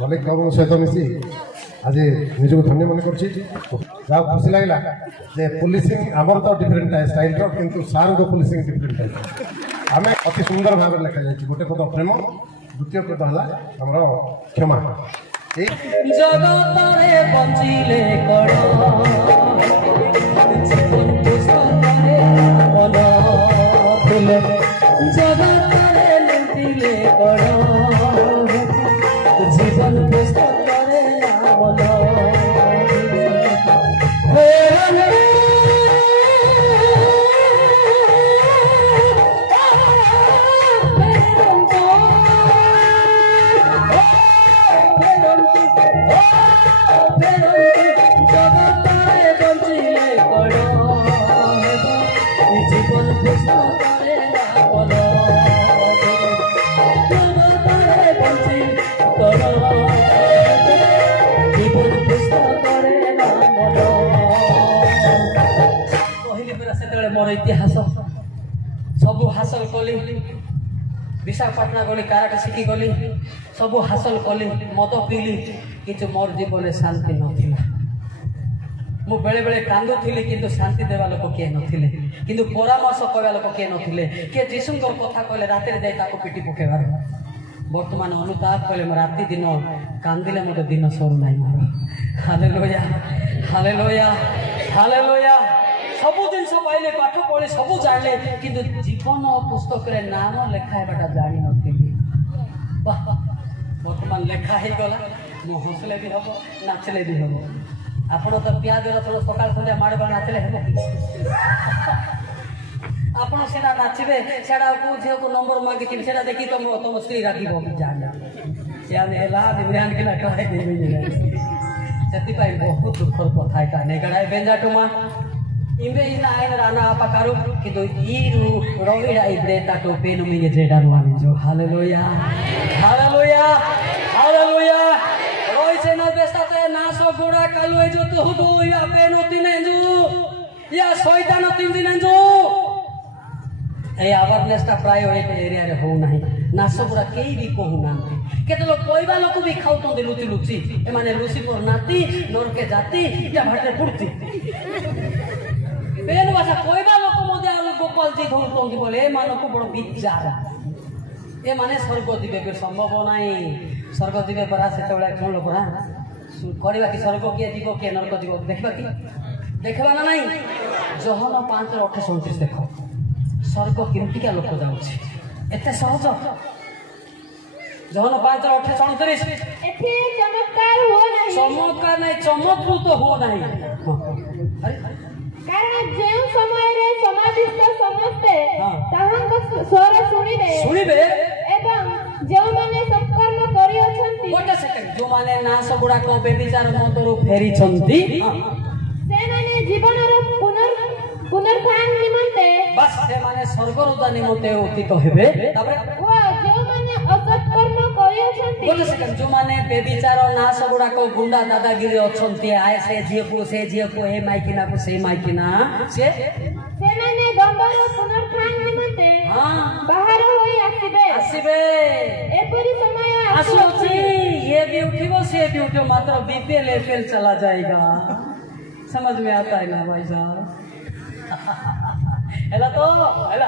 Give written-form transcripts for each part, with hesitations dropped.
मलिक बाबू सहित मिसी आज निजक धन्य मन कर खुशी लगे जे पुलिसिंग आमर तो डिफरेंट है स्टाइल किंतु सार पुलिसिंग डिफरेंट है आम अति सुंदर भाव लिखा जाए गोटे पद प्रेम द्वितीय पद है आमर क्षमा जगतरे बंचिले जगतरे लुटिले जीवन पुष्ट करे मोर इतिहास सब हासिल कली विशाखापाटना गली कराटे शिखी गली सब हासिल कली मद पीली कि मोर जीवन शांति नथिला मु बेले बेले कांदुली कि शांति देवा लोक किए नथिले किंतु परामर्श करवा लोक किए नथिले किए जीशुंकर कथा कहले राति जाए ताको पिटी पकेबार वर्तमान अनुताप कहले राति दिन कांदिले मोर दिन सरू ना मोर हालेलुया हालेलुया हालेलुया सबु जिनस पाइले पाठ पढ़ी सब जाने किंतु जीवन पुस्तक रे नाम लेखाइबाटा जानी नथिली वर्तमान लेखा हो गला मु हसले भी हम नाचले भी हम आपण तो प्याज रसुण सकाल संध्या माड़बा नाचले हम आपण सेना नाचबे सेडा को झियो को नंबर मांगी सेडा देखी तुम तुम स्त्री राखिबो जाना याने एला दिव्यान के ना कहै देबे सेति पाइ बहुत दुखर कथा एटा नेगड़ाय बेंजाटुमा इम्बे इना आइन Rana apa karu kido iru roira ibreta to penu minge jeda ruani jo haleluya haleluya haleluya roi sena bestate naso gora kalu jo to hudo ya penu tinenju ya soitano tinenju A awareness ता प्राय एक area रे हो नाही नासो गुरा केई भी कहू ना केते लोग कोइबा लोक भी खाउतो दे लुचि लुचि ए माने लुसिफर नाती नरके जाति इटा भाटे पुरती बेन भाषा कोइबा लोक मध्य गोपाल जी धरतो बोले ए मानो को बड़ विचार ए माने स्वर्ग दिबे के संभव नाही स्वर्ग दिबे परा से तबला कोन लोक ना करबा कि स्वर्ग के दिबो के नरक दिबो देखबा कि देखबा ना नाही जोहन 5:28-29 देखो स्वर्ग केमतिका लोक जाउछि एते सहज जोहन 5:28-29 एथे चमत्कार हो नाही चमत्कृत हो नाही कारण जेउ समय रे समाधिस्थ समस्ते ताहांक स्वर सुनिबे एवं जो माने सत्कर्म करि अछंती गोटे सेकंड जो माने नाश गुडा को बेविचार मतरु फेरी छंती से माने जीवन रो पुनरुत्थान निमंते बस से माने स्वर्गरुदा निमंते उदित हेबे तबरे वो जो माने असत्कर्म करि अछंती गोटे सेकंड जो माने बेविचार नाश गुडा को गुंडा दादागिरी अछंती आए से जियो को हे माइकिना को से माइकिना से माने दंडर पुनरुत्थान निमंते बाहर होई आसीबे एपरि समय आसुची ये भी उठिबो से भी उठो मात्र बीपीएल एफएल चला जाएगा समझ में आता है ना भाई साहब एला तो एला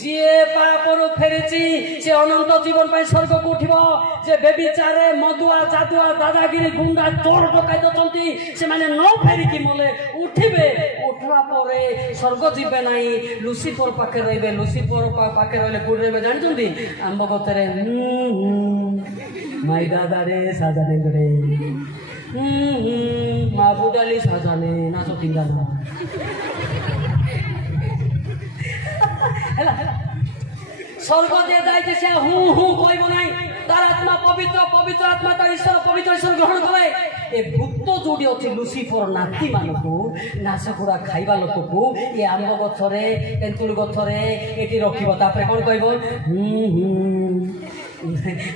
जिए पापरु फेरिची से अनंत जीवन पाई स्वर्ग को उठिबो जे बेबिचारे मदुआ जादुआ दादागिरी गुंडा चोर डकाइत चंती से माने न फेरिकी मले उठिबे उठला परे स्वर्ग जीवे नाही लुसिफर पाके रहबे लुसिफर पाके रहले कोड रहबे जानि चंती आंब गतरे माई दादा रे साजाने गरे मा बुडाली साजाने नाचो तिंगाना स्वर्ग दे जाइते से हूँ हूँ कहब ना तार आत्मा पवित्र पवित्र आत्मा तार ईश्वर ग्रहण करे ए भूत जोड़ी अच्छे लुसिफर नाती मानक नाशकुड़ा खाइबा लोक को ये आंब गछरे तेंतुल गछरे एटी रखिबो तापरे कोन कहबो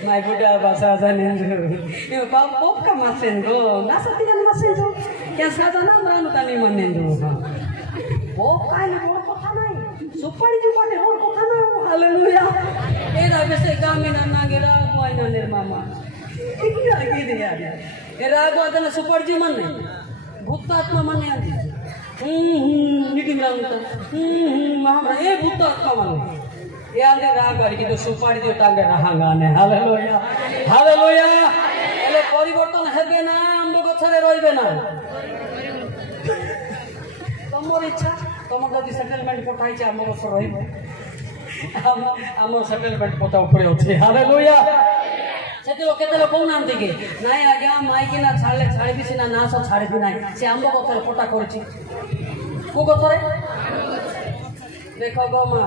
माय बुडा भाषा जाने यो बाप का मासेंदो नासती जन मासेंदो क्या साजना मरानु तानी मनेंदो ओ काले बोल कथा नाही सुपारी जो बाटे और कथा ना हालेलुया ए राबे से गामे ना नागेरा कोई ना निर्मामा ଏ ରାଗ ଆଦନ ସୁପର୍ଜି ମାନେ ଭୂତ ଆତ୍ମା ମାନେ ଆଜି ନିଟିଂ ରାଉତା ମହାମରା ଏ ଭୂତ ଆତ୍ମା ମାନେ ଏ ଆନ୍ଦେ ରାଗ ବାରି କିନ୍ତୁ ସୁପାରି ଦିଅ ତାଙ୍କେ ରାହାଙ୍ଗାନେ ହାଲେଲୁୟା ହାଲେଲୁୟା ହେଲେ ପରିବର୍ତ୍ତନ ହେବେ ନା ଆମ୍ବ ଗଛରେ ରହିବେ ନା ତମର ଇଚ୍ଛା ତମର ଯଦି ସେଟଲମେଣ୍ଟ ପଠାଇছে ଆମ ଗଛ ରହିବ ଆମର ସେଟଲମେଣ୍ଟ ପଟା ଉପରେ ଅଛି ହାଲେଲୁୟା ସେଠି ଲୋକ କେତେ ଲୋକ କହୁନାହାନ୍ତି କି ନାଇଁ ଆଜ୍ଞା ମାଇକି ନା ଛାଡ଼ିଲେ ଛାଡ଼ିବି ସିନା ନା ସହ ଛାଡ଼ିବି ନାହିଁ ସେ ଆମ୍ବ ଗଛରେ ପଟା କରିଛି କୋଉ ଗଛରେ ଦେଖ ଗୋ ମା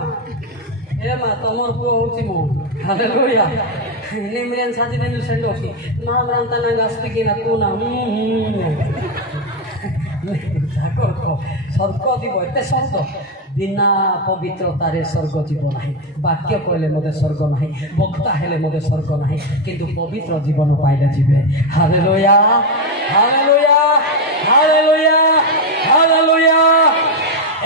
ଏ ମା ତମର ପୁଅ ହଉଛି ମୁଁ ହାଲେଲୁୟା ନିମିରେନ୍ ସାଜି ନେଲୁ ସେଣ୍ଡ ଅଛି ମା ବ୍ରାନ୍ତା ନା ଗାସ୍ତିକି ନା ତୁ ନା ସ୍ୱର୍ଗ ଯିବ ଏତେ ସ୍ୱର୍ଗ ବିନା ପବିତ୍ରତାରେ ସ୍ୱର୍ଗ ଯିବ ନାହିଁ ବାକ୍ୟ କହିଲେ ମୋତେ ସ୍ୱର୍ଗ ନାହିଁ ବକ୍ତା ହେଲେ ମୋତେ ସ୍ୱର୍ଗ ନାହିଁ କିନ୍ତୁ ପବିତ୍ର ଜୀବନ ପାଇଲେ ଯିବେ ହାଲେଲୁୟା ହାଲେଲୁୟା ହାଲେଲୁୟା ହାଲେଲୁୟା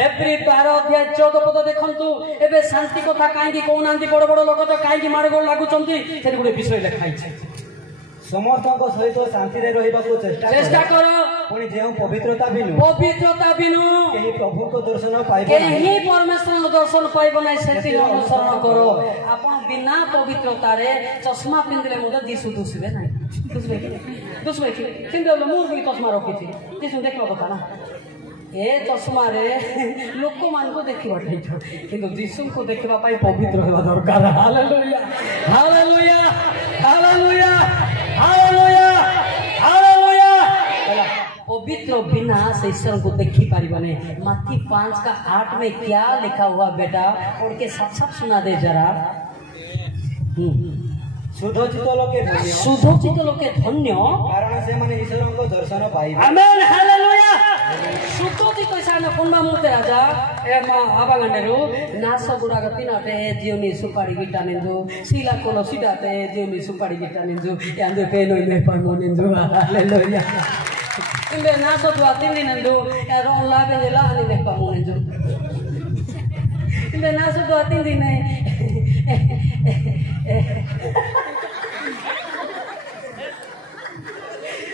ଏପ୍ରି 12 ଅଧ୍ୟାୟ 14 ପଦ ଦେଖନ୍ତୁ ଏବେ ଶାନ୍ତି କଥା କାହିଁକି କହୁନାହାନ୍ତି ବଡ଼ ବଡ଼ ଲୋକ ତ କାହିଁକି ମାଡ଼ଗୋଳ ଲାଗୁଛନ୍ତି ସେଠି ଗୋଟେ ବିଷୟ ଲେଖା ହେଇଛି ସମସ୍ତଙ୍କ ସହିତ ଶାନ୍ତିରେ ରହିବାକୁ ଚେଷ୍ଟା କର ପୁଣି ଯେଉଁ ପବିତ୍ରତା ବିନୁ କେହି ପ୍ରଭୁଙ୍କ ଦର୍ଶନ ପାଇବ କେହି ପରମେଶ୍ୱରଙ୍କ ଦର୍ଶନ ପାଇବ ନାହିଁ ସେଥିରେ ଅନୁସରଣ କର ଆପଣ ବିନା ପବିତ୍ରତାରେ ଚଷମା ପିନ୍ଧିଲେ ମଧ୍ୟ ଦିଶୁ ଦୁଷିବେ ନାହିଁ ଦୁଷିବେ କି କିନ୍ତୁ ମୁଁ ବି ଚଷମା ରଖିଛି ଦିଶୁ ଦେଖିବା କଥା ନା ଏ ଚଷମାରେ ଲୋକମାନଙ୍କୁ ଦେଖିବା ଠିକ କିନ୍ତୁ ଯୀଶୁଙ୍କୁ ଦେଖିବା ପାଇଁ ପବିତ୍ର ହେବା ଦରକାର hallelujah hallelujah hallelujah hallelujah hallelujah पवित्र बिना से ईश्वर को देखी पारिबने मत्ती 5:8 में क्या लिखा हुआ बेटा और के साथ साथ सुना दे जरा शुद्धचित लोके धन्य कारण से माने ईश्वर को दर्शन पाइबे आमेन हालेलुया शुद्धचित साने कोनबा मुते राजा ए मा आबागंडेरु नास गुडा गतिनाटे जीवनी सुपारी गिटा निंदु सीला कोलो सिडाते जीवनी सुपारी गिटा निंदु यांदु पेनो इमे पामो निंदु हालेलुया इंबे नास दुआ तिंदी निंदु ron la बेला अनि मे पामो निंदु इंबे नास दुआ तिंदी ने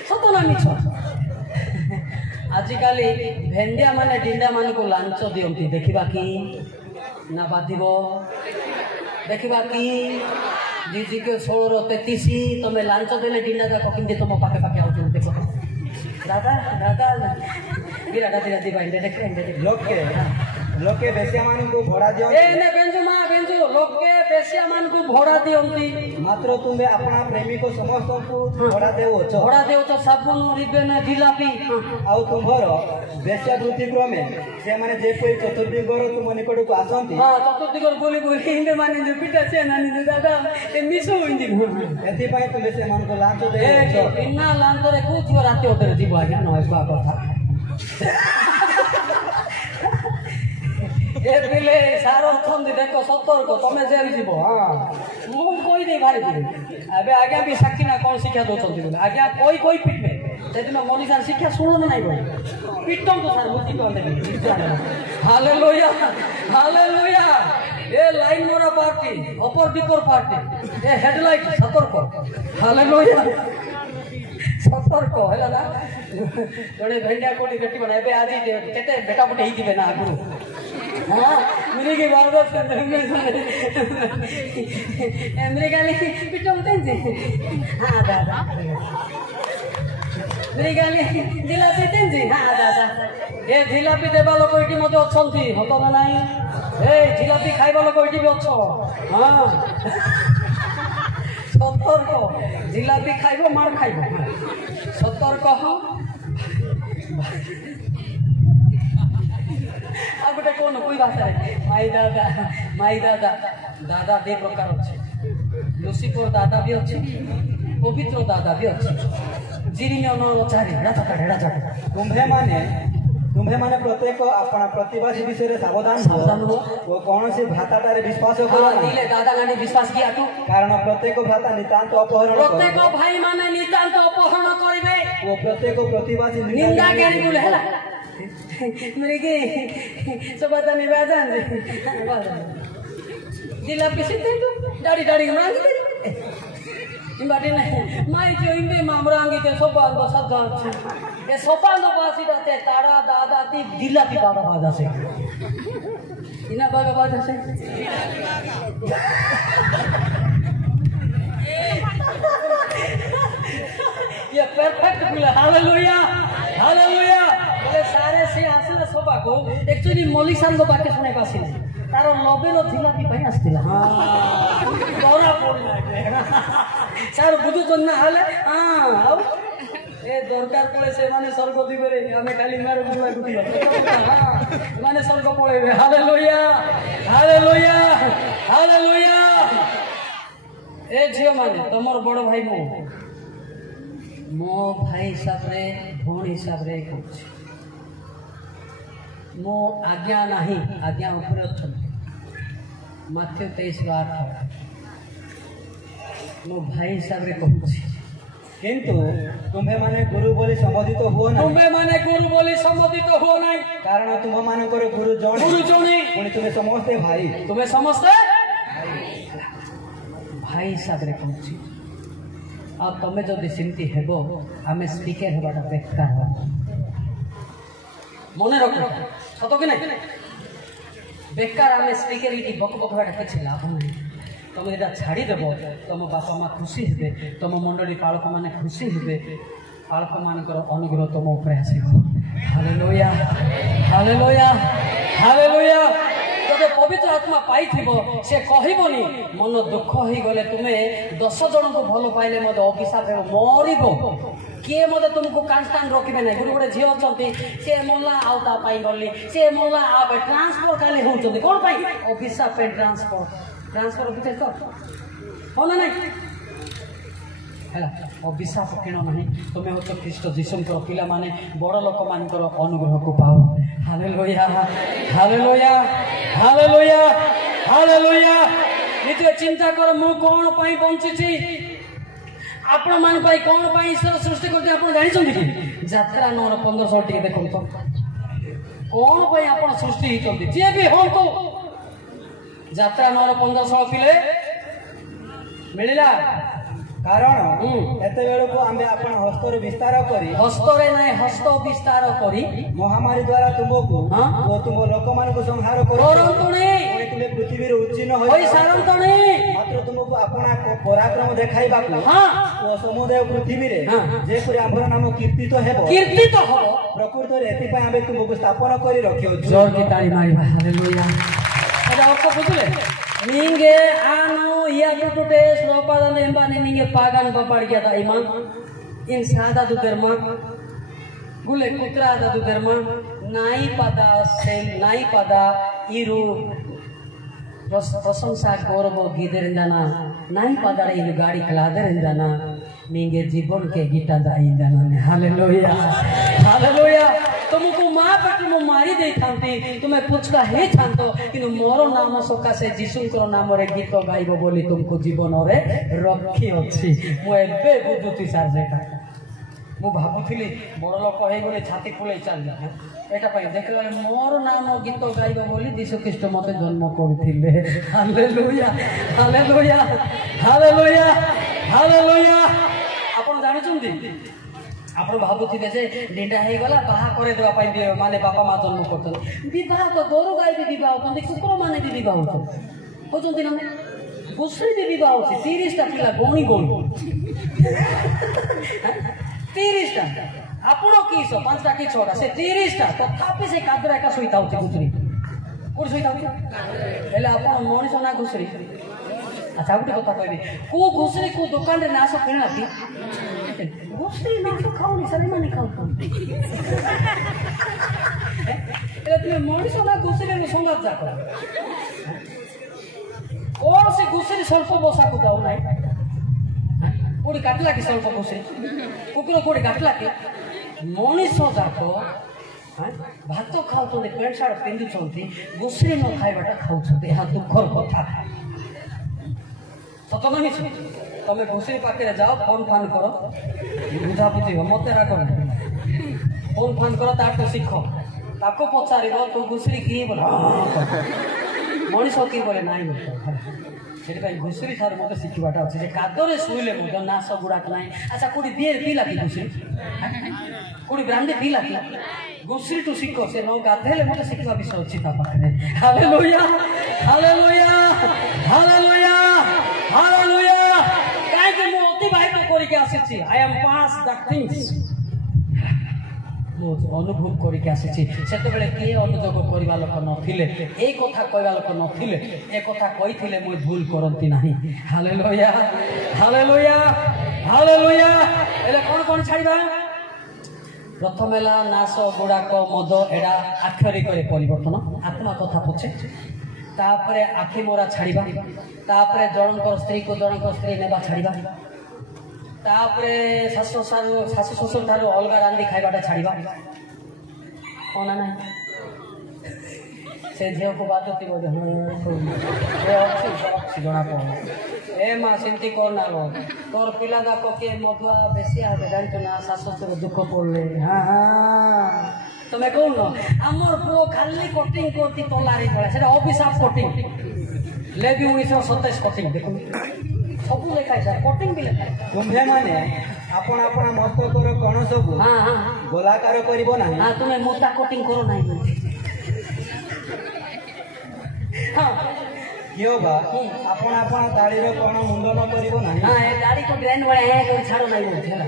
सतना मिछ आजिकाली भेंडिया माने डिंडा मान को लांच दियंती देखिबा कि ना बाधिब देखिबा कि जीजी के 16:33 तमे लांच देले डिंडा जाक किंदे तुम पाके पाके आउत देखो दादा दादा गिरा धीरे धीरे बाइंदे देख लोके बेसिया मान को भोड़ा दियो ए ने बेंजु मा बेंजु लोके बेसिया मान को भोड़ा दियंती मात्र तुमे अपना प्रेमी को समस्त को भोड़ा देओ छ साबुन रिबन जिलापी आउ तुम्हर बेसिया वृत्ति क्रमे से माने जे कोई चतुर्दिगर तुम निकट को आसंती हां चतुर्दिगर बोली इंदे माने पिटा से नानी दादा ए मिसो इंदी एथि पई तुमे से मान को लांच दे ए बिना लांच रे को थियो राती ओदरे जीव आज्ञा न होय कथा ए पिले सारो थंदी देखो सतर्क तमे जेल जीव हां मु कोई नहीं भारी अबे आज्ञा भी साक्षी ना कौन शिक्षा दोचंती बोले आज्ञा कोई पिटबे सेदिन मनीषा शिक्षा सुनो ना नहीं पिटम तो सर बुद्धि तो दे हालेलुया हालेलुया ए लाइन मोरा पार्टी अपर डिपर पार्टी ए हेडलाइट सतर्क हालेलुया सतर्क हैला ना जड़े भेंडिया कोटी बेटी बना एबे आजी केते बेटा पटे ही दिबे ना आगु हां मेरे के बाबा से मेरे गाली पिटम तेंजे हां दादा मेरे गाली जिलापी तेंजे हां दादा ए जिलापी देबा लोक एटी मते अछंती हतो ना नाही ए जिलापी खाइबा लोक एटी भी अछ हां सतर्क जिलापी खाइबो मार खाइबो सतर्क हो आ गोटे कोन कोई भाषा माई दादा दादा दे प्रकार अछि लुसीफर दादा भी अछि पवित्र दादा भी अछि जिरिमिया 9:4 ढेड़ा चटा तुम्हे माने प्रत्येक अपना प्रतिवासी विषय रे सावधान हो वो कौन से भ्राताटारे विश्वास करो दिले दादा गाने विश्वास किया तो कारण प्रत्येक भ्राता नितांत अपहरण प्रत्येक भाई माने नितांत अपहरण करिवे वो प्रत्येक प्रतिवासी निंदा करी बोले हला मेरे के सबता निवादन जिला पिसिते तो दाढ़ी मांगी Imbatin mai jo imbe mamrangi te sopan do sadda e sopan do basita te tara dada ti dilati baba baja se ina baga baja se ये परफेक्ट बोला हालेलुया हालेलुया बोले सारे से आसला सोबा को एक्चुअली मौलिक सान को बाके सुने पासी नहीं तारो लबेरो थिला भी भाई आस्तिला हां तोरा पड़ला सार बुदु जन्ना हाले हां अब ए दरकार पड़े से माने स्वर्ग दिबरे हमें खाली मार बुला गुटी हां माने स्वर्ग पड़ेबे हालेलुया हालेलुया हालेलुया ए झियो माने तमर बड़ भाई मो भाई हिसाब रे भौण हिसाब रे कहूँ मो आज्ञा नहीं आज्ञा ऊपर अच्छा माथ्यू 23:8 मो भाई हिसाब रे कहूँ किंतु तुम्हें माने गुरु बोली संबोधित हुओ ना तुम्हें माने गुरु बोली संबोधित हुओ नहीं कारण तुम मानकर गुरु जोनी पुणी तुम्हें समस्ते भाई तुम्हें समस्ते भाई हिसाब रे कहूँ आ तमें जदि सेमती हेबो आमे स्पीकर हेबाटा बेकार मने रख सत कि नहीं बेकार आमे स्पीकर इटी बक बक हेबाटा किछि लाभ नहीं तमे एटा छाड़ी देबो तम बापा माँ खुशी हेबे तम मंडली पालक माने खुशी हेबे पालक मानकर अनुग्रह तम ऊपर आसीबो हालेलुया हालेलुया हालेलुया जब पवित्र आत्मा पाई से कहबनी मन दुख हो गले तुम्हें 10 जन को भल पाइले मत अभिशाप मरब किए मत तुमको कांस्टांट रखिबे ना गुरु गोटे झी अच्छा सी मरला आउता गली सी मरला आप ट्रांसफर खाली होती कौन पाई अभिशाप ट्रांसफर ट्रांसफर बुझे तो हाँ ना नहीं अभिशाप किण ना तुम्हें हूँ ख्रीष्ट जीशुंकर पिला माने बड़ लोक मानकर अनुग्रह को पाओ हालेलुया हालेलुया हालेलुया हालेलुया निजे चिंता कर मु कौन पाई बंची आपण मान पाई कौन पाई ईश्वर सृष्टि करते आपण जानि छथि कि यात्रा 9:15 टिके देखन तो कौन पाई आपण सृष्टि ही करते जे भी हों तो यात्रा 9:15 पिले मिलिला कारण एते बेलो को आमे आपण हस्तर विस्तार करी हस्तरे नै हस्त विस्तार करी महामारी द्वारा तुमको वो तुम लोक मान को संहार करो करंतुनी तुमे पृथ्वी रे उच्चिन्न होई सारंतुनी मात्र तुमको अपना पराक्रम देखाइबा को हां वो समुदाय पृथ्वी रे जे पुरे आंभर नाम कीर्तित हेबो प्रकृति रे एति पय आमे तुमको स्थापन करी रखियो जोर की ताली मारिबा हालेलुया एदा ओको बुझले निंगे आनो या टुटे श्रोपादन एंबाने निंगे पागन बपड़ गया था इमान इन सादा दु धर्म गुले कुत्रा दा दु धर्म नाई पदा से नाई पदा इरु प्रशंसा गौरव गीदरिंदाना नाई पदा इरु गाड़ी कलादरिंदाना निंगे जीवन के गीता दाइंदाना हालेलुया हालेलुया तुमको माँ पेट मु मारी दे थांती तुम्हें पुछका हे थांतो किनु मोर नाम सकाशे जीशुंकर नाम रे गीत गाइबो बोली तुमको जीवन रे रखी अछि मु एबे बुझुती सार जेटा मु भाबुथिली बड़ लोक हे गले छाती फुले चल एटा पय देखले मोर नाम गीत गाइबो बोली यीशु ख्रीष्ट मते जन्म करथिले हालेलुया हालेलुया हालेलुया हालेलुया आपण जानि छथि आपण भाबुथिबे जे डेटा हे गला बाहा करे देवा पाई माने बापा माँ जन्म करथन विवाह तो गोरु गाय भी विवाह होतन कुकुर माने भी विवाह होतन होतन दिन गुसरी भी विवाह होछि 30 टा पिला गोणी गोणी 30 टा आपण की 5 टा की 6 टा से 30 टा तथापि से कादरा का सुईता होछि गुसरी कोन सुईता होछि हेले आपण मनिष ना गुसरी अच्छा गोटे कथा कहबी को घुसरी को दुकान रे नास किणा की घुसरी नास खाऊनी सरे माने खाऊ एले तुम मनिष ना घुसरी रो संगात जा कर और से घुसरी स्वल्प बसा को जाऊ नाही कोडी काटला की स्वल्प घुसरी कुकुर कोडी काटला की मनिष जाको भात खाऊ तो पेट साड़ पिंदु छंती घुसरी न खाइबाटा खाऊ छते हा दुखर कथा सत नहीं तुम घुसरी पाखे जाओ फोन फान कर बुझा बुझी मत राख फोन फान कर ताको शिख ताको पचार तू घुसरी कि बोले मनीष कि बोले ना ସେଥିପାଇଁ ଘୁଷୁରୀ ଠାରୁ ମୋତେ ଶିଖିବାଟା ଅଛି ଯେ କାଦରେ ଶୋଇଲେ ମଧ୍ୟ ନାଶ ଗୁଡ଼ାକ ନାହିଁ। ଆଚ୍ଛା କୋଉଠି ବିଏର ପିଇଲା କି ଘୁଷୁରୀ? କୋଉଠି ବ୍ରାଣ୍ଡି ପିଇଲା କି? ଘୁଷୁରୀଠୁ ଶିଖ, ସେ ନ ଗାଧେଇଲେ ମୋତେ ଶିଖିବା ବିଷୟ ଅଛି ତା ପାଖରେ। Hallelujah hallelujah hallelujah hallelujah. କାହିଁକି ମୁଁ ଅତିବାହିତ କରିକି ଆସିଛି। I am pass that things. ମୁଁ ଅନୁଭବ କରିକି ଆସିଛି। ସେତେବେଳେ କିଏ ଅନୁଯୋଗ କରିବା ଲୋକ ନଥିଲେ, ଏଇ କଥା କହିବା ଲୋକ ନଥିଲେ। ଏ କଥା କହିଥିଲେ ମୁଁ ଭୁଲ କରନ୍ତି ନାହିଁ। Hallelujah hallelujah hallelujah. ହେଲେ କ'ଣ କ'ଣ ଛାଡ଼ିବା? ପ୍ରଥମ ହେଲା ନାଶ ଗୁଡ଼ାକ ମଦ, ଏଇଟା ଆକ୍ଷରିକରେ ପରିବର୍ତ୍ତନ, ଆତ୍ମା କଥା ପଛେ। ତାପରେ ଆଖି ମରା ଛାଡ଼ିବା। ତାପରେ ଜଣଙ୍କର ସ୍ତ୍ରୀକୁ ଜଣଙ୍କ ସ୍ତ୍ରୀ ନେବା ଛାଡ଼ିବା। ତାପରେ ଶାଶୁ ଶ୍ୱଶୁର ଠାରୁ ଅଲଗା ରାନ୍ଧି ଖାଇବାଟା ଛାଡ଼ିବା। କ'ଣ ନାହିଁ ସେ ଝିଅକୁ ବାଧୁଥିବ ଯେ ଅଛି ଜଣା ପଡ଼ୁ। ଏ ମା ସେମିତି କରନା ଲୋ, ତୋର ପିଲା ଯାକ କିଏ ମଧୁଆ ବେଶୀ ହେବେ ଜାଣିଛୁ ନା, ଶାଶୁ ଶ୍ୱଶୁର ଦୁଃଖ ପଡ଼ିଲେ। ତମେ କହୁନ ଆମର ପୁଅ ଖାଲି କଟିଂ କରତି ତଲାରି ଭଳିଆ, ସେଟା ଅଭିଶାପ କଟିଂ। ଲେବି 1927 କଟିଂ ଦେଖୁନ, ସବୁ ଲେଖା ସାର୍, କଟିଂ ବି ଲେଖା। ତୁମ୍ଭେମାନେ ଆପଣ ଆପଣ ମସ୍ତକର କଣ ସବୁ ଗୋଲାକାର କରିବ ନାହିଁ। ତୁମେ ମୋଟା କଟିଂ କର ନାହିଁ। କିଏ ବା ଆପଣ ଆପଣ ଦାଢ଼ିର କଣ ମୁଣ୍ଡନ କରିବ ନାହିଁ। ଏ ଦାଢ଼ିକୁ ଡ୍ରେନ୍ ଭଳିଆ ଛାଡ଼ ନାହିଁ ବୋଲୁଛି ହେଲା।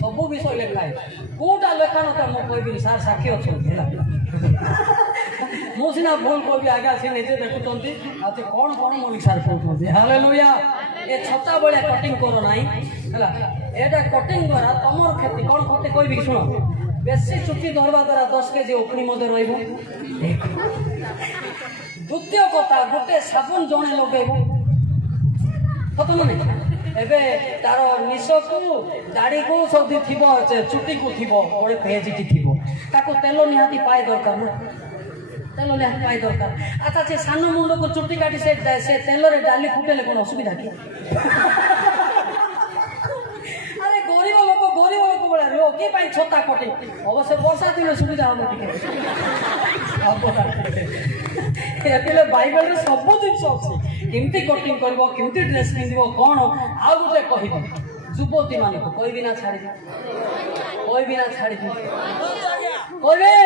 ସବୁ ବିଷୟ ଲେଖା ହେଇଛି, କୋଉଟା ଲେଖା ନଥାଏ ମୁଁ କହିବିନି, ସାର୍ ସାକ୍ଷୀ ଅଛନ୍ତି ହେଲା। ମୁଁ ସିନା ଭୁଲ କହିବି, ଆଜ୍ଞା ସେ ନିଜେ ଦେଖୁଛନ୍ତି। ଆଉ ସେ କ'ଣ କ'ଣ ମୋ ସାର୍ କହୁଛନ୍ତି। ହାଲେଲୁୟା। ଏ ଛତା ଭଳିଆ କଟିଂ କର ନାହିଁ ହେଲା। ଏଇଟା କଟିଂ ଦ୍ୱାରା ତମର କ୍ଷତି। କ'ଣ କ୍ଷତି କହିବି ଶୁଣ। ବେଶୀ ଚୁଟି ଧରିବା ଦ୍ୱାରା 10 କେଜି ଉପରି ମଧ୍ୟ ରହିବ। ଦ୍ୱିତୀୟ କଥା, ଗୋଟେ ସାବୁନ ଜଣେ ଲଗେଇବ ସତ ନୁହେଁ। ଏବେ ତାର ନିଶକୁ ଦାଢ଼ିକୁ ସବୁ ଥିବ, ଚୁଟିକୁ ଥିବ, ଗୋଟେ ଭେଜିଟି ଥିବ, ତାକୁ ତେଲ ନିହାତି ପାଏ ଦରକାର ନା, ତେଲ ନିହାତି ପାଏ ଦରକାର। ଆଚ୍ଛା ସେ ସାନ ମୁଣ୍ଡକୁ ଚୁଟି କାଟି ସେ ତେଲରେ ଡାଲି ଫୁଟେଇଲେ କ'ଣ ଅସୁବିଧା କି? ଆରେ ଗରିବ ଲୋକ ଭଳିଆ ରୁହ, କି ପାଇଁ ଛତା କଟି? ଅବଶ୍ୟ ବର୍ଷା ଦିନେ ସୁବିଧା ହବ ଟିକେ। ଏଥିରେ ବାଇବେଲରେ ସବୁ ଜିନିଷ ଅଛି, କେମିତି କଟିଂ କରିବ, କେମିତି ଡ୍ରେସ୍ ପିନ୍ଧିବ, କ'ଣ। ଆଉ ଗୋଟେ କହିବି ଯୁବତୀ ମାନଙ୍କୁ, କହିବି ନା ଛାଡ଼ିବି, କହିବି ନା ଛାଡ଼ିବି, କହିବେ।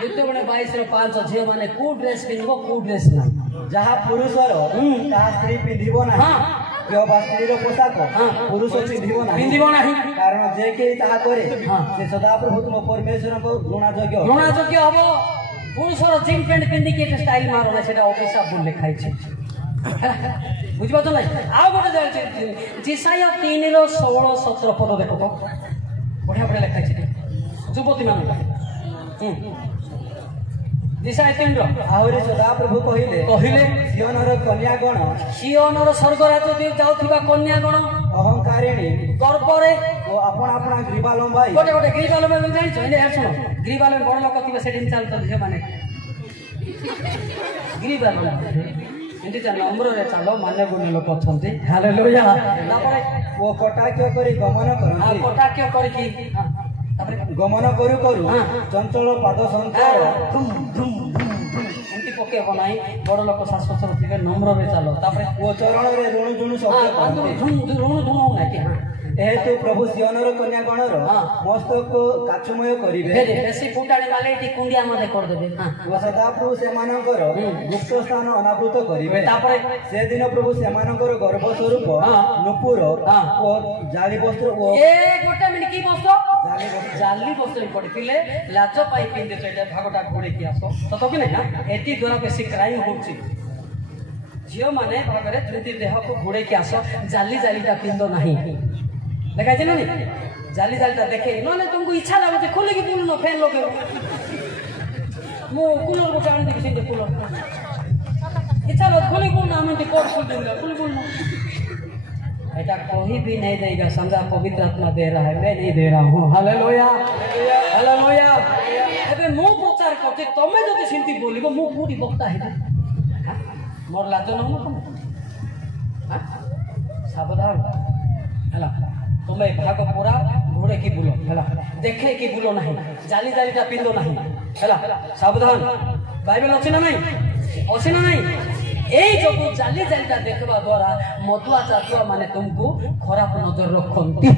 ଯେତେବେଳେ 22-5 ଝିଅ ମାନେ କୋଉ ଡ୍ରେସ୍ ପିନ୍ଧିବ, କୋଉ ଡ୍ରେସ୍ ନାହିଁ। ଯାହା ପୁରୁଷର ତାହା ସ୍ତ୍ରୀ ପିନ୍ଧିବ ନାହିଁ। ବା ସ୍ତ୍ରୀର ପୋଷାକ ପୁରୁଷ ପିନ୍ଧିବ ନାହିଁ। କାରଣ ଯେ କେହି ତାହା କରେ ସେ ସଦାପ୍ରଭୁ ତୁମ ପରମେଶ୍ୱରଙ୍କ ଘୃଣାଯୋଗ୍ୟ ହବ। ପୁରୁଷର ଜିନ୍ ପ୍ୟାଣ୍ଟ ପିନ୍ଧିକି ଏଠି ଷ୍ଟାଇଲ ମାରନା, ସେଟା ଅଭିଶାପ ବୋଲି ଲେଖା ହେଇଛି। ବୁଝିପାରୁଛ ନା? ଆଉ ଗୋଟେ ଜାଣିଛି, ଜିସାୟ 3:16-17 ପଦ ଦେଖ ତ, ବଢିଆ ବଢିଆ ଲେଖା ହେଇଛି ଯୁବତୀ ମାନଙ୍କୁ। ଜିସାୟ 3 ଆହୁରି ସଦାପ୍ରଭୁ କହିଲେ ସିଓନର କନ୍ୟାଗଣ, ସିଓନର ସ୍ୱର୍ଗରାଜ ଯାଉଥିବା କନ୍ୟାଗଣ ଅହଙ୍କାରିଣୀ ଗର୍ବରେ ଓ ଆପଣ ଆପଣ ଗ୍ରୀବା ଲମ୍ବାଇ। ଗୋଟେ ଗ୍ରୀବା ଲମ୍ବାଇ ଜାଣିଛ? ଶୁଣ, ଗ୍ରୀବା ଲମ୍ବାଇ ବଡ଼ ଲୋକ ଥିବେ ସେଠି ଚାଲୁଛନ୍ତି ଝିଅମାନେ। ଗ୍ରୀବା ଲମ୍ବାଇ ଏମିତି ନମ୍ରରେ ଚାଲ, ମାନେ ଗୁଣି ଲୋକ ଅଛନ୍ତି। ହାଲେଲୁୟା। ତାପରେ ଓ କଟାକ୍ଷ କରି ଗମନ କରନ୍ତି। କଟାକ୍ଷ କରିକି ତାପରେ ଗମନ କରୁ କରୁ ଚଞ୍ଚଳ ପାଦ ସଞ୍ଚାର ଏମିତି ପକେଇବ ନାହିଁ। ବଡ଼ ଲୋକ ଶାଶୁ ଶ୍ୱଶୁର ଥିବେ, ନମ୍ରରେ ଚାଲ। ତାପରେ ଓ ଚରଣରେ ରୁଣୁ ଝୁଣୁ ଶବ୍ଦ କରନ୍ତି। ରୁଣୁ ନାଇଁ। ଏହେତୁ ପ୍ରଭୁ ସିଓନର କନ୍ୟାଗଣର ମସ୍ତକ କାଚୁମୟ କରିବେ। ବେଶୀ ଫୁଟାଣି ମାଲେ ଏଠି କୁଣ୍ଡିଆ ମଧ୍ୟ କରିଦେବେ। ଓ ସଦାପ୍ରଭୁ ସେମାନଙ୍କର ଗୁପ୍ତ ସ୍ଥାନ ଅନାବୃତ କରିବେ। ତାପରେ ସେଦିନ ପ୍ରଭୁ ସେମାନଙ୍କର ଗର୍ଭ ସ୍ୱରୂପ ନୂପୁର ଓ ଜାଲି ବସ୍ତ୍ର ଓ ଗୋଟେ ମିନିଟ୍ କି ବସ୍ତ୍ର? ଜାଲି ବସ୍ତ୍ର ପଡ଼ିଥିଲେ ଲାଜ ପାଇ ପିନ୍ଧୁଛ। ଏଇଟା ଭାଗଟା ଘୋଡ଼େଇକି ଆସ, ସତ କି ନାହିଁ? ଏଠି ଦ୍ୱାରା ବେଶୀ କ୍ରାଇମ୍ ହଉଛି। ଝିଅମାନେ ଭାଗରେ ଯଦି ଦେହକୁ ଘୋଡ଼େଇକି ଆସ, ଜାଲିଟା ପିନ୍ଧ ନାହିଁ। ଲେଖାଇଛି ନା ଜାଲିଟା ଦେଖେଇ, ନହେଲେ ତୁମକୁ ଇଚ୍ଛା ଲାଗୁଛି ଖୋଲିକି ବୁଲୁନ, ଫ୍ୟାନ୍ ଲଗେଇବ। ମୁଁ କୁଲର ଗୋଟେ ଆଣିଦେବି, ସେମିତି କୁଲର ଇଚ୍ଛା ଲାଗୁଛି ଖୋଲି ବୁଲୁନ, ଆମେ ଖୋଲି ବୁଲୁନ। ऐसा कोई भी नहीं देगा, समझा पवित्र आत्मा दे रहा है, मैं नहीं दे रहा हूँ। Hallelujah hallelujah. एबे मु प्रचार करते तमे जदि सिंती बोलिबो मु पूरी बक्ता है मोर लाज न हो सावधान हला तुम्हें भाग पूरा घोड़े की बुलो हला देखे की बुलो नहीं जाली जालीटा पिंदो नहीं हला सावधान बाइबल अछि ना नहीं अछि ना नहीं এই যখন চালি চালিটা দেখবা দ্বারা মতুয়া চাতুয়া মানে তুমକୁ ଖରାପ ନଜର ରଖନ୍ତି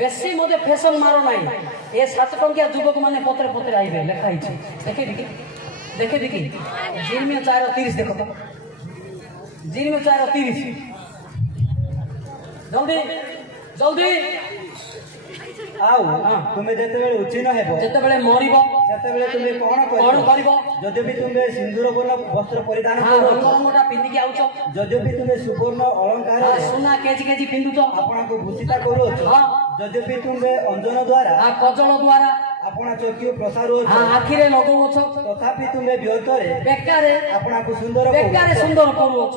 বেশি মধ্যে ফ্যাশন মারো নাই এ 7 টঙ্কিয়া যুবক মানে পত্রে পত্রে আইবে লেখা হইছে দেখে দেখি জিরমিয়া 4:30 দেখো তো জিরমিয়া 4:30 জলদি জলদি আউ তুমি যেতেবেলে উচিত হেব যেতেবেলে মরিব সেতেবেলে তুমি কোন করিব যদি বি তুমি সিন্দুর বর্ণ বস্ত্র পরিধান করো রঙটা পিন্ধিকি আউছ যদি বি তুমি সুবর্ণ অলঙ্কার সোনা কেজি কেজি পিন্ধুছ আপনাকে ভূষিতা করুছ যদি বি তুমি অঞ্জন দ্বারা কজল দ্বারা আপনা চক্ষু প্রসারুছ আখিরে লগাউছ তথাপি তুমি ব্যর্থরে বেকারে আপনাকে সুন্দর সুন্দর করুছ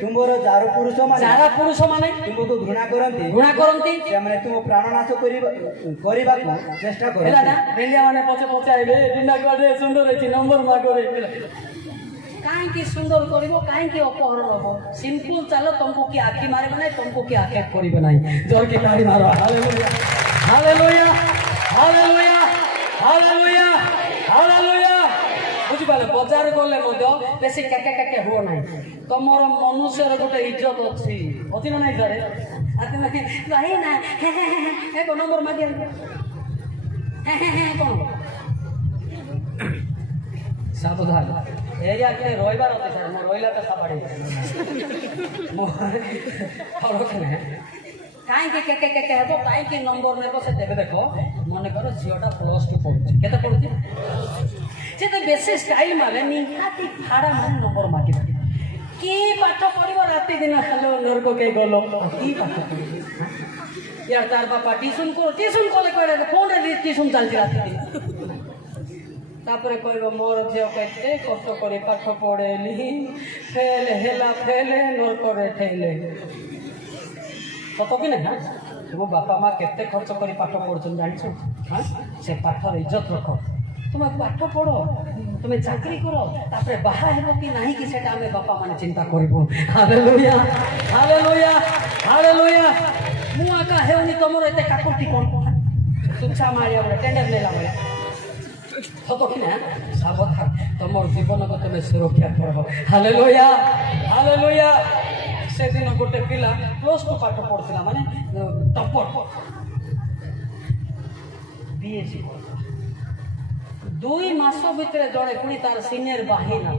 ତୁମର ଯାର ପୁରୁଷ ମାନେ ତୁମକୁ ଘୃଣା କରନ୍ତି ସେମାନେ ତୁମ ପ୍ରାଣନାଶ କରିବାକୁ ଚେଷ୍ଟା କରନ୍ତି ବେଲିଆ ମାନେ ପଛେ ପଛେ ଆଇବେ ଦିନା କୁଆଡେ ସୁନ୍ଦର ହେଇଛି ନମ୍ବର ମାଗରେ କାହିଁକି ସୁନ୍ଦର କରିବ କାହିଁକି ଅପହରଣ ହବ ସିମ୍ପଲ ଚାଲ ତମକୁ କି ଆଖି ମାରିବ ନାହିଁ ତମକୁ କି ଆକ୍ଷେପ କରିବେ ନାହିଁ ଜୋରକି ତାଳି ମାର hallelujah hallelujah hallelujah hallelujah hallelujah ବୁଝିପାରିଲେ ବଜାର ଗଲେ ମଧ୍ୟ ବେଶୀ କେକେ କେକେ ହୁଅ ନାହିଁ ତମର ମନୁଷ୍ୟର ଗୋଟେ ଇଜ୍ଜତ ଅଛି ନା ନାହିଁ ଘରେ ଭାଇ ନା ଏକ ନମ୍ବର ମାଗି କଣ ସାବଧାନ ଏରିଆ କିଏ ରହିବାର ଅଛି ସାର୍ ମୋ ରହିଲା ତ ସାବାଡ଼ି କାହିଁକି କେକେ କେକେ ହେବ କାହିଁକି ନମ୍ବର ନେବ ସେ ଦେବେ ଦେଖ ମନେକର ଝିଅଟା +2 ପଢୁଛି କେତେ ପଢୁଛି ସେ ତ ବେଶୀ ଷ୍ଟାଇଲ ମାରେ ନିହାତି ଫାଡ଼ା ମାନେ ନମ୍ବର ମାଗିବେ କି ପାଠ ପଢିବ ରାତି ଦିନ ହ୍ୟାଲୋ ନର୍କ କେ ଗଲ କି ପାଠ ପଢିବ यार तार बापा ट्यूशन कले कहे फोन ट्यूशन चलती रात दिन तापर कह मोर झील के कष्ट कर पाठ पढ़ेली फेल हेला फेल नर्क ठेले सत कि ना तुम बापा माँ केते खर्च कर पाठ पढ़ुन जान हाँ से पाठर इज्जत रख तुम पाठ पढ़ तुम चाकरी कर तापर बाहा हेब कि नहीं कि सेटा आमे बापा माने चिंता करिबो हालेलुया हालेलुया हालेलुया मु आका हेउनी तमर एते काकुटी कोन तुच्छा मारिया बले टेंडर नेला बले सतो कि ना सावधान तमर जीवन को तुम सुरक्षा करबो हालेलुया हालेलुया से दिन गोटे पिला +2 पाठ पढ़थिला माने टपर बीएससी 2 मास भितर जड़े पुणी तार सीनियर बाही ना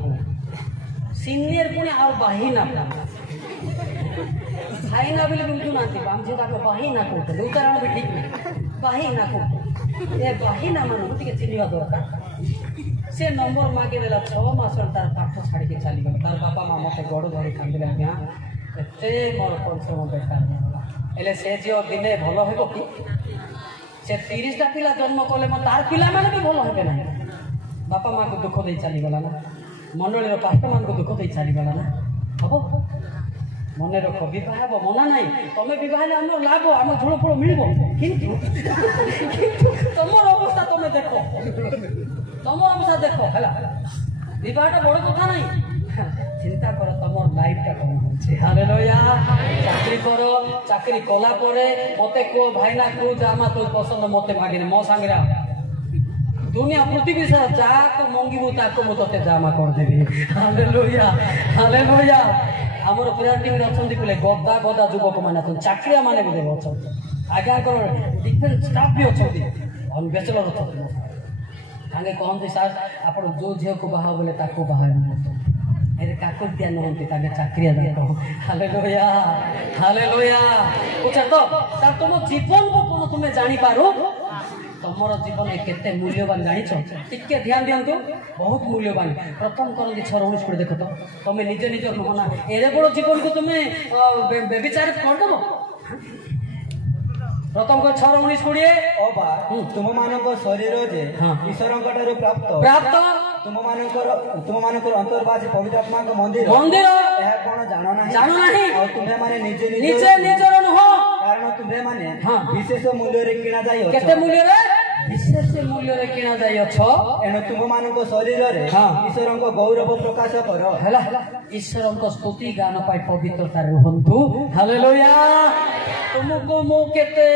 सीनियर पुणी और बाही ना खाइना बोले बुझू ना आमझे बाही ना कहते उदाहरण भी ठीक नहीं बाही ना कहते ये बाही ना मान टे चिन्हवा दरकार से नंबर मागे देला 6 मास तार पाठ छाड़ी के चली गला तार बापा माँ मत गड़ धरी कांदिले आज्ञा एत मोर परिश्रम बेकार हेले से झील दिने भल हो कि से 30टा पिला जन्म कले तार पिला माने भी भल हे ना बापा माँ को दुख दे चली गला ना मंडली पास्ट मान को दुख दे चली गला ना हम मन रख बहुत मना ना तुम्हें बहुत आम लाभ आम झोल फल मिल तुम अवस्था तुम देख तुम अवस्था देख है बहुत बड़ कथा ना चिंता कर तुम लाइफटा कौन होचे हालेलुया चाकरी कला मते को भाईना को जामा तो पसंद मते मागे मो सांगे दुनिया पृथ्वी सारा जाको मंगिबू ताको मु तते जामा कर देबी हालेलुया हालेलुया हमर प्रेयर टीम रे अछंती बोले गदा गदा युवक माने तो चाकरिया माने भी देबो अछंती आज्ञा कर डिफेंस स्टाफ भी अछंती हम बैचलर अछंती आगे कहंती सर आपण जो झियो को बाहा बोले ताको बाहा अरे काकुल दिया नहंती ताके चाकरिया देखो हालेलुया हालेलुया पूछा तो सर तुम जीवन को कोन तुमे जानि पारो तुमर जीवन केते मूल्यवान जानी टिके ध्यान दिंतु बहुत मूल्यवान प्रथम करती 6:19 को देख तो तुम निज निज कहना एरे बड़ जीवन को तुम बेविचार करदेव प्रथम को 6:19 20 अबा तुम मानक शरीर जे ईश्वरंकटारु प्राप्त प्राप्त तुम मानकर अंतर्वासी पवित्र आत्मा का मंदिर मंदिर यह कोन जानो नाही और तुम्हें माने निजे निजर न हो कारण तुम्हें माने विशेष मूल्य रे किना जाय केते मूल्य रे विशेष मूल्य ମୂଲ୍ୟରେ କିଣା ଯାଇଅଛ ଏଣୁ ତୁମମାନଙ୍କ ଶରୀରରେ ଈଶ୍ୱରଙ୍କ ଗୌରବ ପ୍ରକାଶ କର। ହେଲା ଈଶ୍ୱରଙ୍କ ସ୍ତୁତି ଗାନ ପାଇଁ ପବିତ୍ରତା ରୁହନ୍ତୁ। ହାଲେଲୁୟା। ତୁମକୁ ମୁଁ କେତେ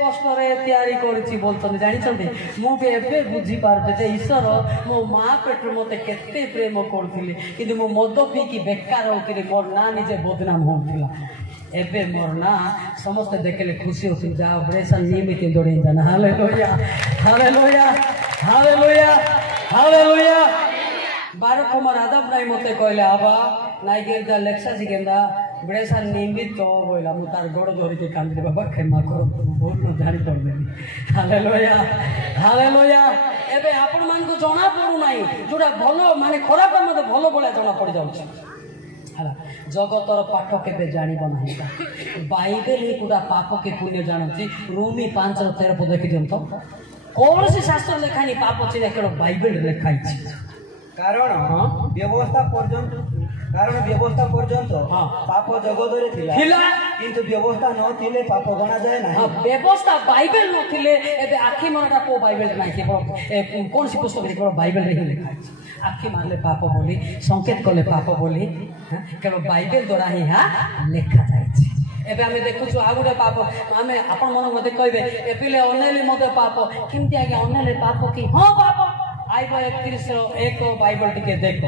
କଷ୍ଟରେ ତିଆରି କରିଛି ବୋଲଛନ୍ତି ଜାଣିଛନ୍ତି? ମୁଁ ବି ଏବେ ବୁଝିପାରୁଛି ଯେ ଈଶ୍ୱର ମୋ ମା ପେଟରୁ ମୋତେ କେତେ ପ୍ରେମ କରୁଥିଲେ, କିନ୍ତୁ ମୁଁ ମଦ ପିଇକି ବେକାର ହଉଥିଲି, ମୋର ନାଁ ନିଜେ ବଦନାମ ହଉଥିଲା। ଏବେ ମୋର ନାଁ ସମସ୍ତେ ଦେଖିଲେ ଖୁସି ହଉଛନ୍ତି, ଯାହା ଅପରେସନ ନିୟମିତ ଦୌଡ଼େଇ ଜାନା। Hallelujah hallelujah hallelujah hallelujah. ବାର କୁମାର ଆଦବ ନାଇଁ ମତେ କହିଲେ ଆବା ନାଇଁ କେନ୍ତା ଲେକ୍ସାସି କେନ୍ତା ବ୍ରେସାର ନିୟମିତ ବୋଇଲା। ମୁଁ ତାର ଗୋଡ଼ ଧରିକି କାନ୍ଦିଲି, ବାବା କ୍ଷମା କର, ବହୁତ ଜାଣିପାରିଲିନି। Hallelujah hallelujah. ଏବେ ଆପଣମାନଙ୍କୁ ଜଣା ପଡୁନାହିଁ, ଯୋଉଟା ଭଲ ମାନେ ଖରାପ ମତେ ଭଲ ଭଳିଆ ଜଣା ପଡ଼ିଯାଉଛି। ହେଲା ଜଗତର ପାଠ କେବେ ଜାଣିବ ନାହିଁ। ବାଇବେଲ ହିଁ କୋଉଟା ପାପ କି ପୁଣ୍ୟ ଜାଣୁଛି। ରୋମୀ 5:13 ଦେଖି ଦିଅନ୍ତୁ। କୌଣସି ଶାସ୍ତ୍ର ଲେଖା ନି ପାପ ଚିହ୍ନ କେବଳ ବାଇବେଲ ଲେଖା ହେଇଛି। କାରଣ ବ୍ୟବସ୍ଥା ପର୍ଯ୍ୟନ୍ତ ପାପ ଜଗତରେ ଥିଲା, କିନ୍ତୁ ବ୍ୟବସ୍ଥା ନଥିଲେ ପାପ ଗଣାଯାଏ ନାହିଁ। ବ୍ୟବସ୍ଥା ବାଇବେଲ ନଥିଲେ ଏବେ ଆଖି ମାରଟା କୋଉ ବାଇବେଲ ନାହିଁ, କେବଳ କୌଣସି ପୁସ୍ତକରେ କେବଳ ବାଇବେଲରେ ହିଁ ଲେଖା ହେଇଛି। ଆଖି ମାରିଲେ ପାପ ବୋଲି, ସଂକେତ କଲେ ପାପ ବୋଲି କେବଳ ବାଇବେଲ ଦ୍ୱାରା ହିଁ ଲେଖା ଯାଇଛି। ଏବେ ଆମେ ଦେଖୁଛୁ ଆଉ ଗୋଟେ ପାପ, ଆମେ ଆପଣମାନଙ୍କୁ ମୋତେ କହିବେ ଏ ପିଲେ ଅନେଇଲେ ମଧ୍ୟ ପାପ। କେମିତି ଆଜ୍ଞା ଅନେଇଲେ ପାପ କି? ହଁ ପାପ। ଆଇବ 31:1 ବାଇବେଲ ଟିକେ ଦେଖ,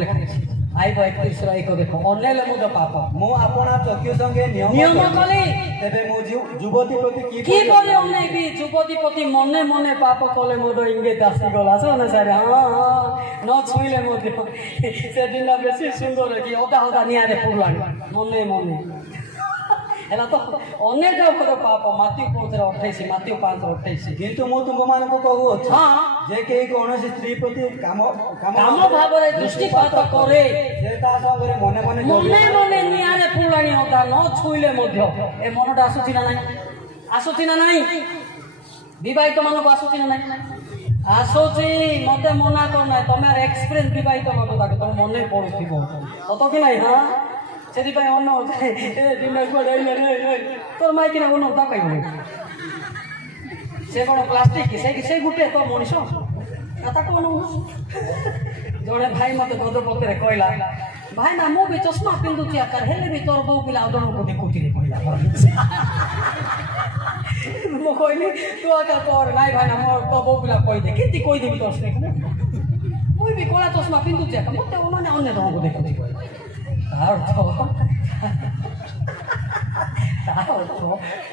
ଲେଖା ହେଇଛି। ଆଇବ 31:1 ଦେଖ, ଅନେଇଲେ ମଧ୍ୟ ପାପ। ମୁଁ ଆପଣା ଚକ୍ଷୁ ସଙ୍ଗେ ନିୟମ କଲି, ତେବେ ମୁଁ ଯୁବତୀ ପ୍ରତି କିପରି ଅନେଇବି? ଯୁବତୀ ପ୍ରତି ମନେ ମନେ ପାପ କଲେ ମୋର ଇଙ୍ଗିତ ଆସିଗଲା। ଶୁଣ ସାର୍, ନ ଛୁଇଁଲେ ମଧ୍ୟ ସେଦିନ ବେଶୀ ସୁନ୍ଦର କି ଅଧା ଅଧା ନିଆଁରେ ପଡିଲାଣି ମନେ ମନେ। ହେଲା ତ ଅନେକ ମୋର ପାପ। ମାତ୍ୟୁ 5:28। କିନ୍ତୁ ମୁଁ ତୁମମାନଙ୍କୁ କହୁଅଛି ଯେ କେହି କୌଣସି ସ୍ତ୍ରୀ ପ୍ରତି କାମ ଭାବରେ ଦୃଷ୍ଟିପାତ କରେ, ସେ ତା ସଙ୍ଗରେ ମନେ ମନେ ମନେ ନିଆଁରେ ପଡିଲାଣି ଅଧା, ନ ଛୁଇଁଲେ ମଧ୍ୟ। ଏ ମନଟା ଆସୁଛି ନା ନାହିଁ? ଆସୁଛି ନା ନାହିଁ? ବିବାହିତ ମାନଙ୍କୁ ଆସୁଛି ନା ନାହିଁ? ଆସୁଛି। ମତେ ମନା କରୁନାହିଁ, ତମେ ଏକ୍ସପିରିଏନ୍ସ ବିବାହିତ ଲୋକ ତାକୁ ତମ ମନେ ପଡୁଥିବ ସତ କି ନାହିଁ? ସେଥିପାଇଁ ଅନ ତୋର ମାଇକିନା ଅନ ତା କହିବନି। ସେ କ'ଣ ପ୍ଲାଷ୍ଟିକ? ସେ ଗୋଟେ ତ ମଣିଷ ତାକୁ ଅନଉ। ଜଣେ ଭାଇ ମତେ ଗଜପତିରେ କହିଲା, ଭାଇ ନା ମୁଁ ବି ଚଷମା ପିନ୍ଧୁଛି ଆକାର, ହେଲେ ବି ତୋର ବୋଉ ପିଲା ଆଉ ଜଣଙ୍କୁ ଦେଖୁଥିଲି କହିଲା। ମୁଁ କହିଲି ତୁ ଆକା କର। ନାଇଁ ଭାଇ ନା ମୋର ତୋ ବୋଉ ପିଲା କହିଦେ। କେମିତି କହିଦେବି ତୋର ସେ? ମୁଁ ବି କଳା ଚଷମା ପିନ୍ଧୁଛି ଆକା, ମତେ ମାନେ ଅନ୍ୟ ଜଣଙ୍କୁ ଦେଖୁଛି କହିଲା। ତାର ଅର୍ଥ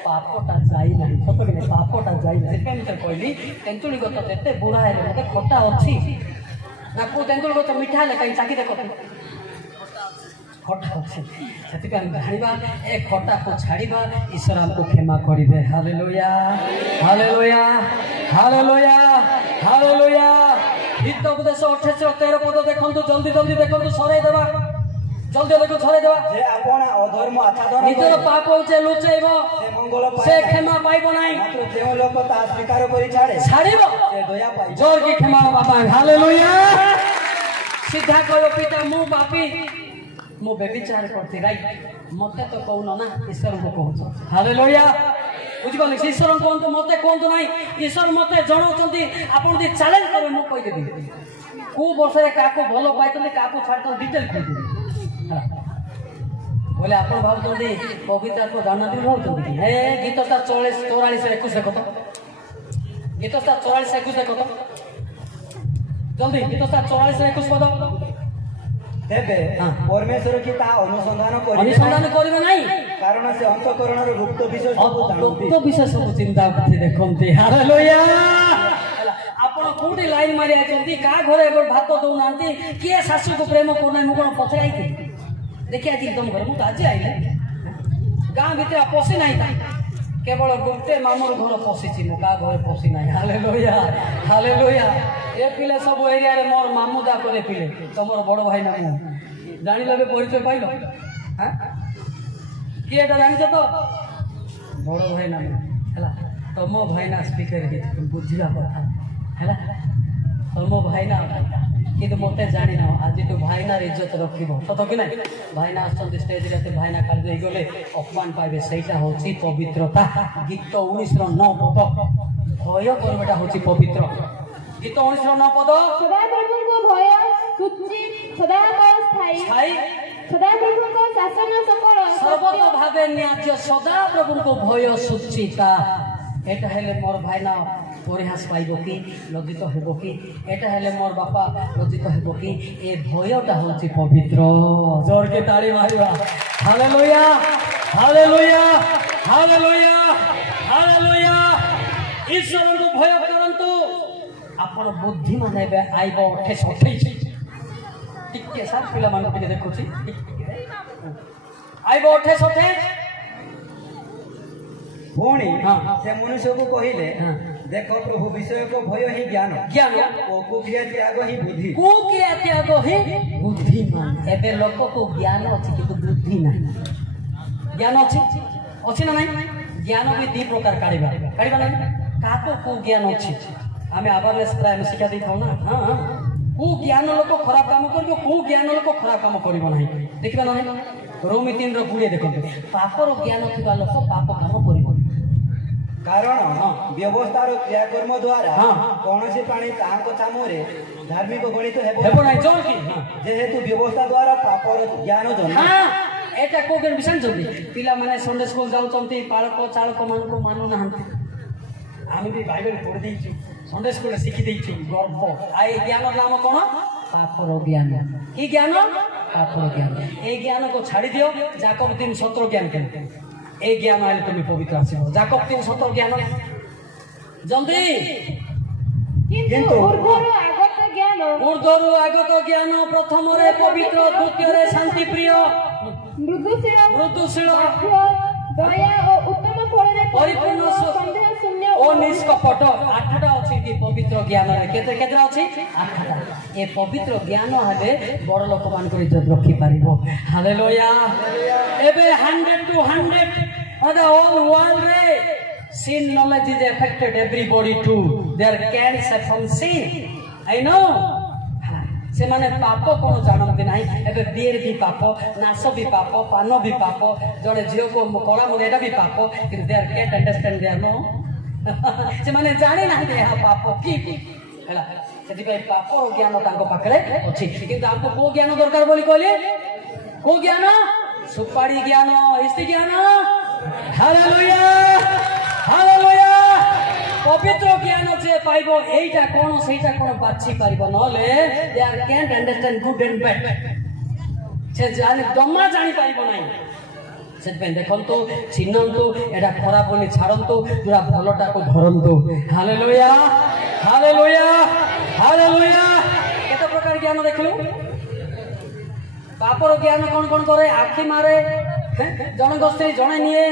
ପାପଟା ଯାଇନାହିଁ। ସତ କି ନାହିଁ? ପାପଟା ଯାଇନାହିଁ। ସେଥିପାଇଁ ମୁଁ କହିଲି ତେନ୍ତୁଳି ଗଛ ଯେତେ ବୁଢ଼ା ହେଲେ ମୋତେ ଖଟା ଅଛି ନା? କୋଉ ତେନ୍ତୁଳି ଗଛ ମିଠା ହେଲେ କାହିଁ ଚାକି ଦେଖ, ଖଟା ଅଛି। ସେଥିପାଇଁ ଜାଣିବା ଏ ଖଟାକୁ ଛାଡ଼ିବା, ଈଶ୍ୱର ଆମକୁ କ୍ଷମା କରିବେ। Hallelujah hallelujah hallelujah hallelujah. ଗୀତ ଉପଦେଶ 28:13 ଦେଖନ୍ତୁ, ଜଲ୍ଦି ଜଲ୍ଦି ଦେଖନ୍ତୁ, ସରେଇ ଦେବା। ଜଲ୍ଦି ଦେଖୁ ଛড়াই দেওয়া। যে আপন অধর্ম আচ্ছাদন নিজের পাপ যে লুচাইব সে মঙ্গল পায় সে ক্ষমা পাইব নাই। মাত্র যে লোক তা স্বীকার করে ছাড়িব সে দয়া পাইব। জোর কি ক্ষমা বাবা। হালেলুয়া। সিধা কইও পিতা মু পাপী, মু ব্যভিচার করছি, রাইট? মতে তো কৌন না, ঈশ্বরকে কହୁଛ। হালেলুয়া। বুঝিপারে? ঈশ্বর কুহতু, মতে কুহতু নাই। ঈশ্বর মতে জଣାଉଛନ୍ତି। ଆପଣ ଯଦି ଚ୍ୟାଲେଞ୍ଜ କରିବେ ମୁଁ କହିଦେବି କୋଉ ବର୍ଷରେ କାହାକୁ ଭଲ ପାଇଛନ୍ତି, କାହାକୁ ଛାଡ଼ିଛନ୍ତି, ଡିଟେଲ କହିଦେବି। बोले आप भावुंट कविता को जाना भावुंट हे गीत 44-21 देख तो, गीत 44-21 देख तो, जल्दी गीत 44-21 पद। तेबे परमेश्वर की ता अनुसंधान करिवे नाही, कारण से अंतःकरणर गुप्त विषय सब चिंता करते देखंती। हालेलुया। आपण कोठी लाइन मारि आछंती, का घरे भात दउ नांती, किए सासू को प्रेम करना मु कोन पछराई थी देखिए आज तुम घर मुझे आज आइले गाँ भितर पशि ना, केवल गोटे मामूर घर पशिची, मु क्या घर पशि ना। Hallelujah hallelujah. ये पिले सब एरिया रे मोर मामू जा करे पिले, तुमर बड़ भाई ना मु जानिले परिचय पाइल। हाँ किए जान तो बड़ भाई ना है, तुम भाई ना स्पीकर बुझा कथा है, तुम भाई ना কিন্তু মতে জানি না আজ তো ভাইনার ইজ্জত রখিব সত কি নাই। ভাইনা আসছেন স্টেজ রে, ভাইনা কাল যাই গলে অপমান পাইবে, সেইটা হচ্ছে পবিত্রতা। গীত 19:9 পদ ଭୟ କରିବାଟା ହଉଛି ପବିତ୍ର। ଗୀତ 19 ପଦ ସଦାପ୍ରଭୁଙ୍କ ଭୟ ସୁଚି ସଦାକାଳ ସ୍ଥାୟୀ ସଦାପ୍ରଭୁଙ୍କ ଶାସନ ସକଳ ସର୍ବତ ଭାବେ ନ୍ୟାଯ୍ୟ ସଦାପ୍ରଭୁଙ୍କ ଭୟ ସୁଚିତା। এটা ହେଲେ ମୋର ଭାଇନା ପରିହାସ ପାଇବ କି ଲଜ୍ଜିତ ହେବ କି? এটা ହେଲେ ମୋର ବାପା ଲଜ୍ଜିତ ହେବ କି? ଏ ଭୟଟା ହେଉଛି ପବିତ୍ର। ଜୋରକେ ତାଳି ମାରିବା। Hallelujah hallelujah hallelujah hallelujah. ଈଶ୍ୱରଙ୍କୁ ଭୟ କରନ୍ତୁ। ଆପଣ ବୁଦ୍ଧିମାନ ହେବେ। ଆଇବ 28 ଟିକେ ସାର୍ ପିଲାମାନଙ୍କୁ ଟିକେ ଦେଖୁଛି। ଆଇବ 28 ପୁଣି ସେ ମନୁଷ୍ୟକୁ କହିଲେ ଦେଖ ପ୍ରଭୁ ବିଷୟକ ଭୟ ହିଁ ଜ୍ଞାନ ଓ କୁକ୍ରିୟା ତ୍ୟାଗ ହିଁ ବୁଦ୍ଧି। କୁକ୍ରିୟା ତ୍ୟାଗ ହିଁ ବୁଦ୍ଧିମାନ। ଏବେ ଲୋକକୁ ଜ୍ଞାନ ଅଛି କିନ୍ତୁ ବୁଦ୍ଧି ନାହିଁ। ଜ୍ଞାନ ଅଛି ଅଛି ନା ନାହିଁ? ଜ୍ଞାନ ବି ଦି ପ୍ରକାର କାଢ଼ିବା ନାହିଁ। କାହାକୁ କୋଉ ଜ୍ଞାନ ଅଛି ଆମେ ଆୱାରନେସ୍ ପ୍ରାୟ ଶିକ୍ଷା ଦେଇଥାଉ ନା। କୋଉ ଜ୍ଞାନ ଲୋକ ଖରାପ କାମ କରିବ, କୋଉ ଜ୍ଞାନ ଲୋକ ଖରାପ କାମ କରିବ ନାହିଁ ଦେଖିବା ନାହିଁ। ରୋମି 3ର 20 ଦେଖନ୍ତୁ। ପାପର ଜ୍ଞାନ ଥିବା ଲୋକ ପାପ କାମ କରିବ। କାରଣ ବ୍ୟବସ୍ଥାର କ୍ରିୟାକର୍ମ ଦ୍ୱାରା କୌଣସି ପ୍ରାଣୀ ତାହାଙ୍କ ଚାମରେ ଧାର୍ମିକ ଗଣିତ ହେବ ନାହିଁ। ଯେହେତୁ ବ୍ୟବସ୍ଥା ଦ୍ୱାରା ପାପର ଜ୍ଞାନ ଜନ୍ମ। এটা কোকের বিষয় যদি পিলামানে সন্ডে স্কুল যাচ্ছেন পালক চালক মানুষ মানুনাহান্তি। আমি ବି বাইবেল পড়ে দিয়েছি, সন্ডে স্কুলে শিখি দিয়েছি। গর্ব আর এই জ্ঞানের নাম কোন? পাপর জ্ঞান। কি জ্ঞান? পাপর জ্ঞান। এই জ্ঞানকে ছাড়ি দিও। জাকব 3:17 জ্ঞান কেন? এই জ্ঞান হলে তুমি পবিত্র আসিব। জাকব 3:17 জ্ঞান জলদি। কিন্তু ঊর্ধ্বରୁ আগত জ্ঞাନ প্রথমরে পবিত্র, দ্বিতীয়রে শান্তি প্রিয়, মৃদুশীল, দয়া ও উত্তম ফଳରେ পরিপূর্ণ, সন্দেহ শূন্য ও নিষ্কপট। 8টা ଅଛି କି ପବିତ୍ର ଜ୍ଞାନରେ? କେତେଟା ଅଛି? 8ଟା। ଏ ପବିତ୍ର ଜ୍ଞାନ ହେଲେ ବଡ଼ ଲୋକମାନଙ୍କର ଇଜ୍ଜତ ରଖିପାରିବ। ହାଲେଲୁୟା। ଏବେ 100 to 100 the whole world ରେ sin knowledge is affected everybody too. There can save from sin. I know. ସେମାନେ ପାପ କ'ଣ ଜାଣନ୍ତି ନାହିଁ। ଏବେ ବିଏର ବି ପାପ, ନାଶ ବି ପାପ, ପାନ ବି ପାପ, ଜଣେ ଝିଅକୁ କଳା ମୁଣ୍ଡ ଏଟା ବି ପାପ। କିନ୍ତୁ ଦେ are can't understand there no. ସେମାନେ ଜାଣିନାହାନ୍ତି ଏହା ପାପ କି ହେଲା। ସେଥିପାଇଁ ପାପର ଜ୍ଞାନ ତାଙ୍କ ପାଖରେ ଅଛି। କିନ୍ତୁ ଆମକୁ କୋଉ ଜ୍ଞାନ ଦରକାର ବୋଲି କହିଲେ? କୋଉ ଜ୍ଞାନ? ସୁପାରି ଜ୍ଞାନ, ଇସ୍ତି ଜ୍ଞାନ। Hallelujah hallelujah. ପବିତ୍ର ଜ୍ଞାନ ଯେ ପାଇବ ଏଇଟା କ'ଣ ସେଇଟା କ'ଣ ବାଛି ପାରିବ। ନହେଲେ they are can't understand good and bad. ସେ ଜମା ଜାଣିପାରିବ ନାହିଁ। ସେଥିପାଇଁ ଦେଖନ୍ତୁ, ଚିହ୍ନନ୍ତୁ, ଏଇଟା ଖରାପ ବୋଲି ଛାଡ଼ନ୍ତୁ, ପୁରା ଭଲଟାକୁ ଧରନ୍ତୁ। Hallelujah hallelujah hallelujah. କେତେ ପ୍ରକାର ଜ୍ଞାନ ଦେଖିଲୁ? ପାପର ଜ୍ଞାନ କ'ଣ କ'ଣ କରେ? ଆଖି ମାରେ, ଜଣଙ୍କ ସ୍ତ୍ରୀ ଜଣେ ନିଏ,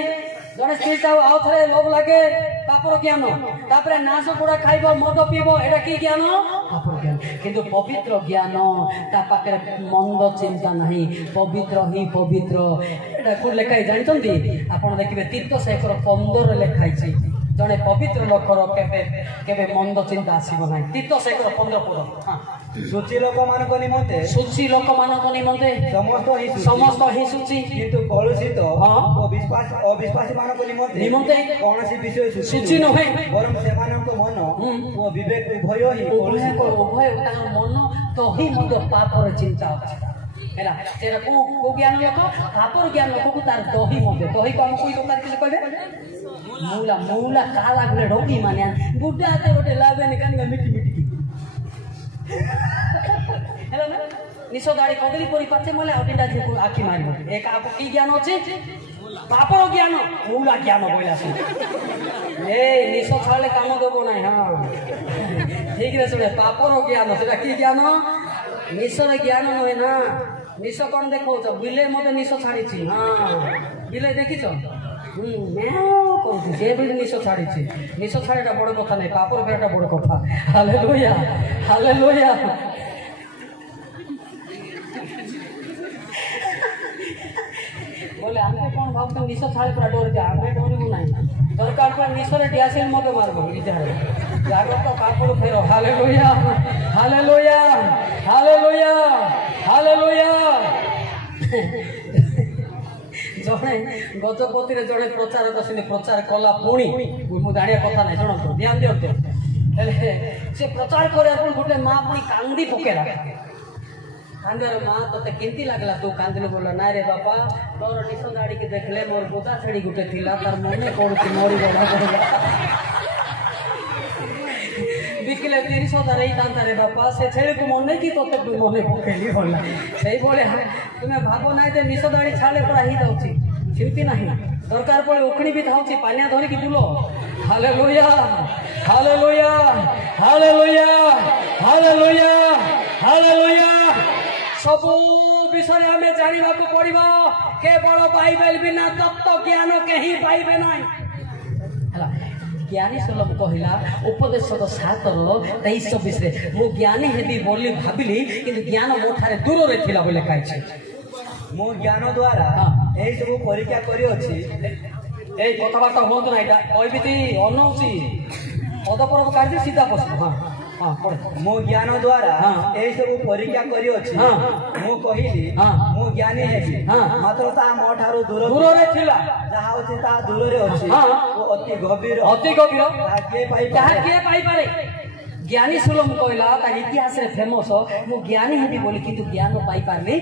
ଜଣେ ସ୍ତ୍ରୀ ତାକୁ ଆଉ ଥରେ ଲୋଭ ଲାଗେ। ପାପର ଜ୍ଞାନ। ତାପରେ ନାଶ ଗୁଡା ଖାଇବ, ମଦ ପିଇବ। ଏଇଟା କି ଜ୍ଞାନ? ପାପର ଜ୍ଞାନ। କିନ୍ତୁ ପବିତ୍ର ଜ୍ଞାନ ତା ପାଖରେ ମନ୍ଦ ଚିନ୍ତା ନାହିଁ। ପବିତ୍ର ହିଁ ପବିତ୍ର। ଏଇଟା କୋଉଠି ଲେଖା ହେଇଛି ଜାଣିଛନ୍ତି? ଆପଣ ଦେଖିବେ ତୀତ 15 ଲେଖା ହେଇଛି। ଜଣେ ପବିତ୍ର ଲୋକର କେବେ କେବେ ମନ୍ଦ ଚିନ୍ତା ଆସିବ ନାହିଁ। ତୀତ 15 ପଦ। ସୂଚି ଲୋକମାନଙ୍କ ନିମନ୍ତେ, ସୂଚି ଲୋକମାନଙ୍କ ନିମନ୍ତେ ସମସ୍ତ ହିଁ ସୂଚି, କିନ୍ତୁ କଳୁଷିତ ଓ ଅବିଶ୍ୱାସୀ ମାନଙ୍କ ନିମନ୍ତେ କୌଣସି ବିଷୟ ସୂଚି ନୁହେଁ। ବରଂ ସେମାନଙ୍କ ମନ ଓ ବିବେକ ଉଭୟ ହିଁ କଳୁଷିତ। ଉଭୟ ତାଙ୍କ ମନ ତହିଁ ମଧ୍ୟ ପାପର ଚିନ୍ତା ଅଛି ହେଲା। ସେଟା କୋଉ ଜ୍ଞାନ ଲୋକ? ପାପର ଜ୍ଞାନ ଲୋକକୁ ତାର ଦହି ମଧ୍ୟ। ଦହିକୁ ଆମେ କୋଇ ଦୋକାନ କିଛି କହିବେ? ମୂଲା ମୂଲା କାଲା ଗୁଲେ ଢୋକି ମାନେ ବୁଢା ହାତେ ଗୋଟେ ଲାଭେନି କାନିକା ମିଟି ମିଟି ହେଲା ନା। ନିଶ ଦାଢ଼ି କଦଳୀ ପରି ପାଚେ ମଲେ ଆଉ ତିନିଟା ଝିଅକୁ ଆଖି ମାରିବ। ଏ କାହାକୁ କି ଜ୍ଞାନ ଅଛି? ପାପର ଜ୍ଞାନ, ମୂଲା ଜ୍ଞାନ କହିଲା ସେ। ଏ ନିଶ ଛାଡ଼ିଲେ କାମ ଦେବ ନାହିଁ। ହଁ ଠିକରେ ଶୁଣେ, ପାପର ଜ୍ଞାନ ସେଟା କି ଜ୍ଞାନ? ନିଶର ଜ୍ଞାନ ନୁହେଁ ନା। ନିଶ କ'ଣ ଦେଖାଉଛ? ବିଲେଇ ମତେ ନିଶ ଛାଡ଼ିଛି। ହଁ ବିଲେଇ ଦେଖିଛ? ସେ ବି ନିଶ ଛାଡ଼ିଛି। ନିଶ ଛାଡ଼ିଟା ବଡ଼ କଥା ନାହିଁ, ପାପର ଫେରଟା ବଡ଼ କଥା। Hallelujah hallelujah. ବୋଲେ ଆମେ କ'ଣ ଭାବୁଛୁ? ନିଶ ଛାଡ଼ି ପୁରା ଡରିଛେ। ଆମେ ଡରିବୁ ନାହିଁ। ଦରକାର ପଡ଼ିଲେ ନିଶରେ ଡିଆସିଲ୍ ମତେ ମାରିବ। ଜାଗ୍ରତ ପାପରୁ ଫେର। Hallelujah hallelujah hallelujah hallelujah. ଜଣେ ଗଜପତିରେ ଜଣେ ପ୍ରଚାରକ ସେମିତି ପ୍ରଚାର କଲା ପୁଣି ମୁଁ ଜାଣିବା କଥା ନାହିଁ ଶୁଣନ୍ତୁ ଧ୍ୟାନ ଦିଅନ୍ତୁ ହେଲେ ସେ ପ୍ରଚାର କରିବା ପୁଣି ଗୋଟେ ମା ପୁଣି କାନ୍ଦି ପକେଇଲା କାନ୍ଦିବାର ମା ତତେ କେମିତି ଲାଗିଲା ତୁ କାନ୍ଦିଲୁ ବୋଲ ନାଇଁ ରେ ବାପା ତୋର ନିଶ ଦାଡ଼ିକି ଦେଖିଲେ ମୋର ବୋଦା ଛେଳି ଗୋଟେ ଥିଲା ତାର ମନେ ପଡୁଛି ମରିଗଲା ବିକିଲେ 30,000 ହେଇଥାନ୍ତା ରେ ବାପା ସେ ଛେଳିକୁ ମନେକି ତତେ ମନେ ପକେଇଲି ଭଲ ସେଇଭଳିଆ ତୁମେ ଭାବ ନାହିଁ ଯେ ନିଶ ଦାଡ଼ି ଛାଡ଼େ ପୁରା ହେଇଯାଉଛି ସେମିତି ନାହିଁ ଦରକାର ପଡ଼େ ଉଖଣି ବି ଥାଉଛି ପାନିଆ ଧରିକି ବୁଲ hallelujah hallelujah hallelujah hallelujah hallelujah ସବୁ ବିଷୟରେ ଆମେ ଜାଣିବାକୁ ପଡ଼ିବ କେବଳ ବାଇବେଲ ବିନା ତତ୍ତ୍ୱ ଜ୍ଞାନ କେହି ପାଇବେ ନାହିଁ ହେଲା ଜ୍ଞାନୀ ସୁଲଭ କହିଲା ଉପଦେଶକ 7:23-24 ମୁଁ ଜ୍ଞାନୀ ହେବି ବୋଲି ଭାବିଲି କିନ୍ତୁ ଜ୍ଞାନ ମୋ ଠାରେ ଦୂରରେ ଥିଲା ବୋଲି ଲେଖାଇଛି ମୁଁ ଜ୍ଞାନ ଦ୍ୱାରା ଏଇ ସବୁ ପରୀକ୍ଷା କରିଅଛି ଏଇ କଥାବାର୍ତ୍ତା ହୁଅନ୍ତୁ ନା ଏଇଟା କହିବି ଅନଉଛି ପଦପରବ କାର୍ଯ୍ୟ ସିଧା ପଶିବ ମୁଁ ଜ୍ଞାନ ଦ୍ୱାରା ଏଇ ସବୁ ପରୀକ୍ଷା କରିଅଛି ମୁଁ କହିଲି ମୁଁ ଜ୍ଞାନୀ ହେବି ମାତ୍ର ତାହା ମୋ ଠାରୁ ଦୂରରେ ଥିଲା ଯାହା ଅଛି ତାହା ଦୂରରେ ଅଛି ଓ ଅତି ଗଭୀର ତାହା କିଏ ପାଇପାରେ ଜ୍ଞାନୀ ସୁଲମ କହିଲା ତାର ଇତିହାସରେ ଫେମସ ମୁଁ ଜ୍ଞାନୀ ହେବି ବୋଲି କିନ୍ତୁ ଜ୍ଞାନ ପାଇପାରିନି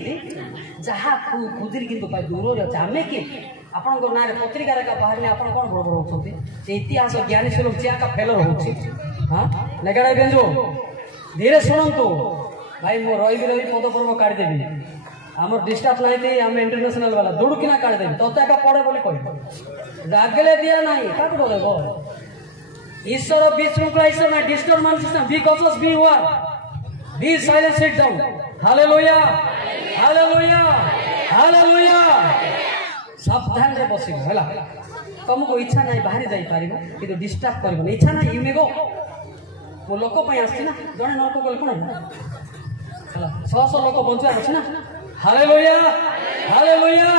ଯାହା ଖୁଦିରି କିନ୍ତୁ ଦୂରରେ ଅଛି ଆମେ କି ଆପଣଙ୍କ ନାଁରେ ପତ୍ରିକାରେ ଏକା ବାହାରିଲେ ଆପଣ କ'ଣ ବଡ଼ ବଡ଼ ହେଉଛନ୍ତି ସେ ଇତିହାସ ଜ୍ଞାନୀ ସୁଲମ ଚିଆକା ଫେଲ ରହୁଛି हाँ नेगड़ा बेंजो धीरे शुणु भाई मो रही पदपर्व काढ़ीदेवी आम डिस्टर्ब नहीं आम इंटरनेशनल वाला दुड़किना काढ़ीदेवी तोते एका पड़े बोली कह रागले दिया ना काट बोलेब ईश्वर विशृंखला ईश्वर ना disturbance system be cautious beware be silent sit down hallelujah hallelujah hallelujah सावधान रे बसिब हैला तुमको इच्छा नहीं बाहरी जाई पारिबो किंतु डिस्टर्ब करबो इच्छा नहीं यू मे गो वो लोक आसी ना जड़े नौक गले कौन है 100 लोक बंचार अच्छे ना हालेलुया हालेलुया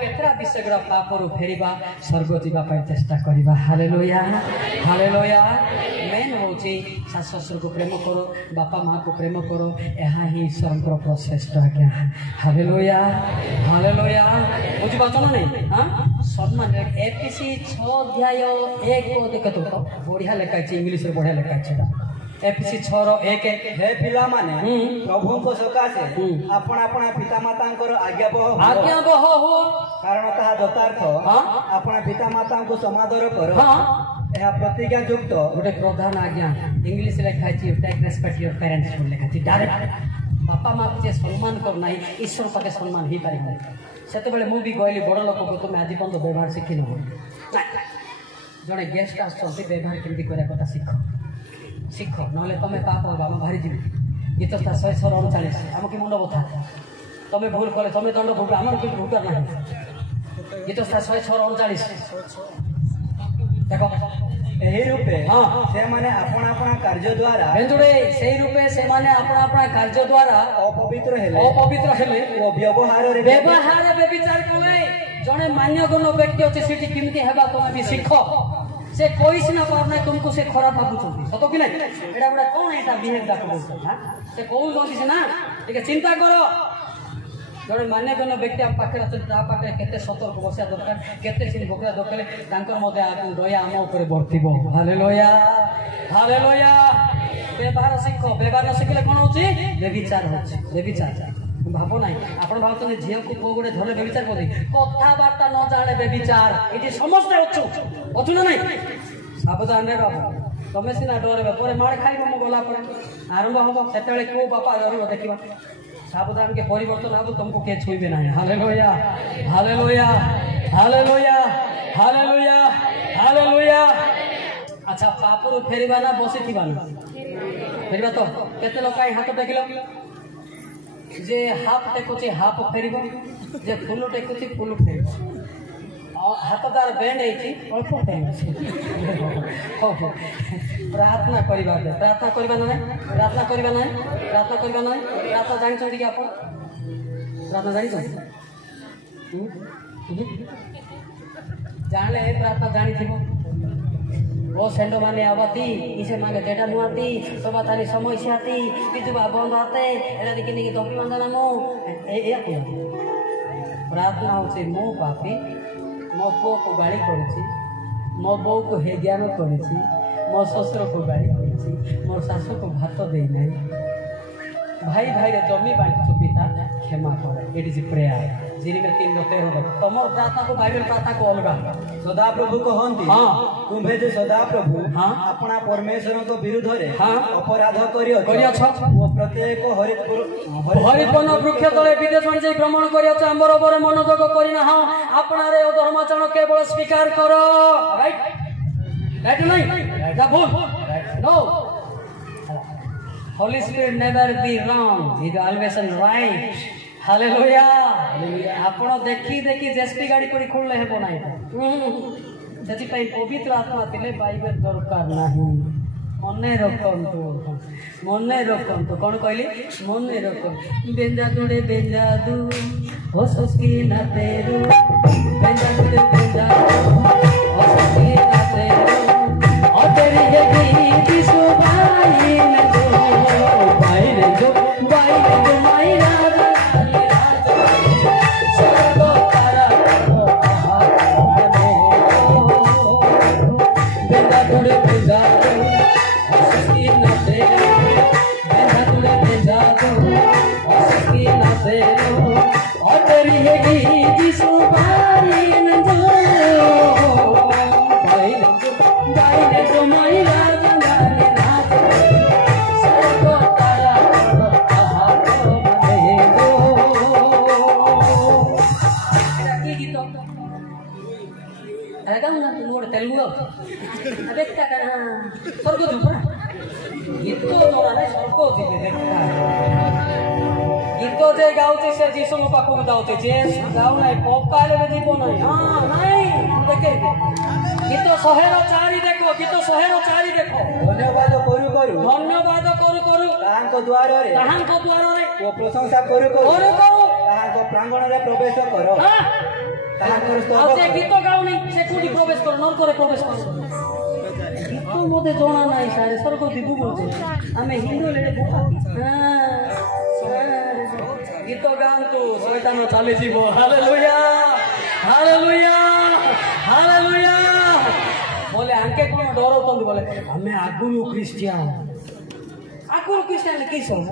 केतरा विषय पापरू फेरिबा स्वर्ग जावाई चेष्टा करवा हालेलुया हालेलुया मेन हूँ शाशु शशुर को प्रेम करो बापा माँ को प्रेम करो यह ही ईश्वर प्रचेष्ट आज्ञा हालेलुया हालेलुया बुझीपार नहीं हाँ सम्मान एफिसी 6:1 देख तो बढ़िया लिखाई इंग्लीश बढ़िया लिखाई एफिसी 6:1 हे पिला माने प्रभु को सकाशे आपण आपण पितामाता आज्ञाबह हो कारण ताहा यथार्थ आपण पितामाता को समादर कर यह प्रतिज्ञा युक्त गोटे प्रधान आज्ञा इंग्लिश लिखाई टेक रेस्पेक्ट योर पेरेंट्स लिखाई डायरेक्ट बापा माँ जे सम्मान करना ईश्वर पाखे सम्मान हो पार ना से मुझे कहली बड़ लोक को तुम आज पर्यटन व्यवहार शिखी न जड़े गेस्ट आसुँच व्यवहार केमती करने कथा शिख शिख ना तुम पाप हम बाहरी जी गीतस्था 100:39 आम कि मुंड बथा तुम्हें भूल कले तुम्हें दंड भोग आम कि भोगार ना गीतस्था 100:39 देख एही रूपे से माने आपण आपण कार्य द्वारा बेंजुडे सेही रूपे से माने आपण आपण कार्य द्वारा अपवित्र हेले ओ व्यवहार व्यभिचार कले जणे मान्यगण व्यक्ति अछि सेठी केमती हेबा तुम भी सीख से कोई सिना पार ना तुमको से खराब भाबुछंती सत कि नै एडा बडा कोन एटा बिहेव दाको बोलछ हां से कोउ जोंती से ना ठीक है चिंता करो जड़े मान्यगण व्यक्ति आम पाखे पाखे केते सतर्क बसिया दरकार केते सिन भोगरा दरकार तांकर मध्य दया आम उपरे बर्तिब हालेलुया हालेलुया व्यवहार शिख व्यवहार न शिखले कौन होची व्यभिचार होची व्यभिचार भाव ना आप भावते झील को पुओ गोटे धरले व्यभिचार करते कथबार्ता न जाने व्यभिचार ये समस्ते अच्छु ना नहीं सावधान रे बाबू तुम सीना डरब पर माड़ खाइब मो गला आरंभ हम से क्यों बापा डर देखा सावधान के परिवर्तन हम तुमको किए छुईबे ना hallelujah hallelujah hallelujah hallelujah hallelujah अच्छा पापरू फेरिबा ना बसी थिबा ना फेरिबा तो केते लोक हाथ टेकिल जे हाफ टेकुची हाफ फेरिबो जे फुल टेकुची फुल फेरिबो हाथ तार बेंड है अल्प टाइम प्रार्थना करवा प्रार्थना करवा ना प्रार्थना करवा ना प्रार्थना करवा ना प्रार्थना जानी कि आप प्रार्थना जानी जानले प्रार्थना जानी थी वो सेंडो माने आवती इसे माने डेटा नुआती सोबा तानी समस्या थी बिजुबा बंद आते एला दिके नि टोपी बंदना मो ए या प्रार्थना होची मो पापी मो पुओ को गाड़ी करी मो बो को हे ज्ञान करी मो शशुर को गाड़ी करी मोर शाशु को भात दे नहीं भाई भाई रे जमी बांटू पिता क्षमा कर इट इज प्रेयर जिनमें 3:13 तमर प्रार्थना को बाइबल प्रार्थना को अलगा सदा प्रभु कहंती तुम्हे जे सदा प्रभु अपना परमेश्वर को विरुद्ध रे अपराध करियो वो प्रत्येक हरिपन वृक्ष तले विदेश में जाई भ्रमण करियो आंबर पर मनोयोग करिना हां अपना रे धर्माचरण केवल स्वीकार करो राइट राइट नहीं दा भूल no Holy Spirit never be wrong. He is always right. Hallelujah. आपण देखी देखी जेसपी गाड़ी पड़ी खोलले हेबो नाही सेति पई पवित्र आत्मा थिले बाइबल दरकार नाही मने रखंतु कोन कहली मने रखंतु बेंजा दू हो सस्की ना तेरू बेंजा दू हो सस्की ना तेरू और तेरी है की सुबाई में गीत जे गाउचे से जीसु पाखु जाउचे जे गाउ नाही पकाले रे जीव नाही हां नाही देखे गीत 104 देखो गीत 104 देखो धन्यवाद करू ताहांको द्वार रे ओ प्रशंसा करू ताहांको प्रांगण रे प्रवेश करो ताहांको स्तोत्र जे गीत गाउ नाही से कोठी प्रवेश करो नर करे प्रवेश करो गीत मोते जोना नाही सारे सरको दिबु बोलते आमे हिंदू लेडे बुका गीत गांतु शैतान चाली जीव हालेलुया हालेलुया हालेलुया बोले आंके कोन डरौतंदी बोले हमें आगुरु क्रिश्चियन की सब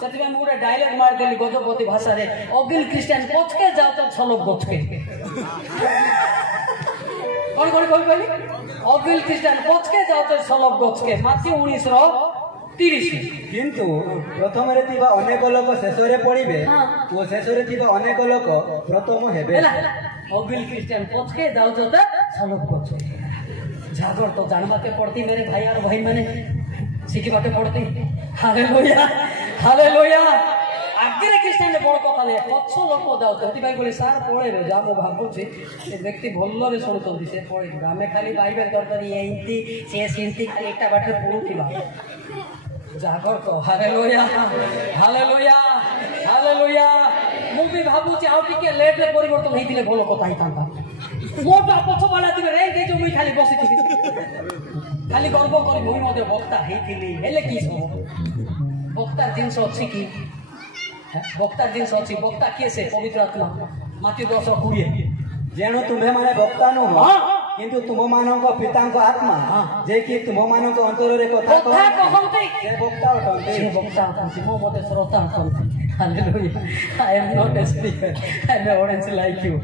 सेति में मोरे डायलॉग मार देली गजपति भाषा रे अगिल क्रिश्चियन पछके जाओ तो छलक गछके कोन अगिल क्रिश्चियन पछके जाओ तो छलक गछके माथि 19:30 किंतु प्रथम रे थिबा अनेक लोक शेष रे पड़िबे ओ शेष रे थिबा अनेक लोक प्रथम हेबे अगिल क्रिश्चियन पछके जाओ तो छलक गछके जागर तो जानबाते पड़ती मेरे भाई और भाई माने शिखिबाटे पड़ती हालेलुया हालेलुया आगे क्रिश्चियन बड़ कथा नहीं पछ लोक जाओ से बोले सार पढ़े जा मो भावुची व्यक्ति भल रे शुणुंट से पढ़े आम खाली बाइबल दरकार एमती से सेमती खाली एक बाटे पढ़ुवा जागर तो हालेलुया हालेलुया हालेलुया मु भी भावुची आउ टिके लेट रे परिवर्तन हेतिले भलो कथा हितांता मोटा पछ वाला तिबे रे के जो मुई खाली बसिथि खाली गर्व करी मुई मते वक्ता हेतिली हेले की सो वक्ता जिनस अछि की वक्ता जिनस अछि वक्ता के से पवित्र आत्मा माटी 10:20 जेणु तुम्हे माने वक्ता नो किंतु तुम मानक पितांक आत्मा जे कि तुम मानक अंतर रे कथा कहंते से वक्ता अटंती मो मते श्रोता अटंती hallelujah I am not a speaker I am audience like you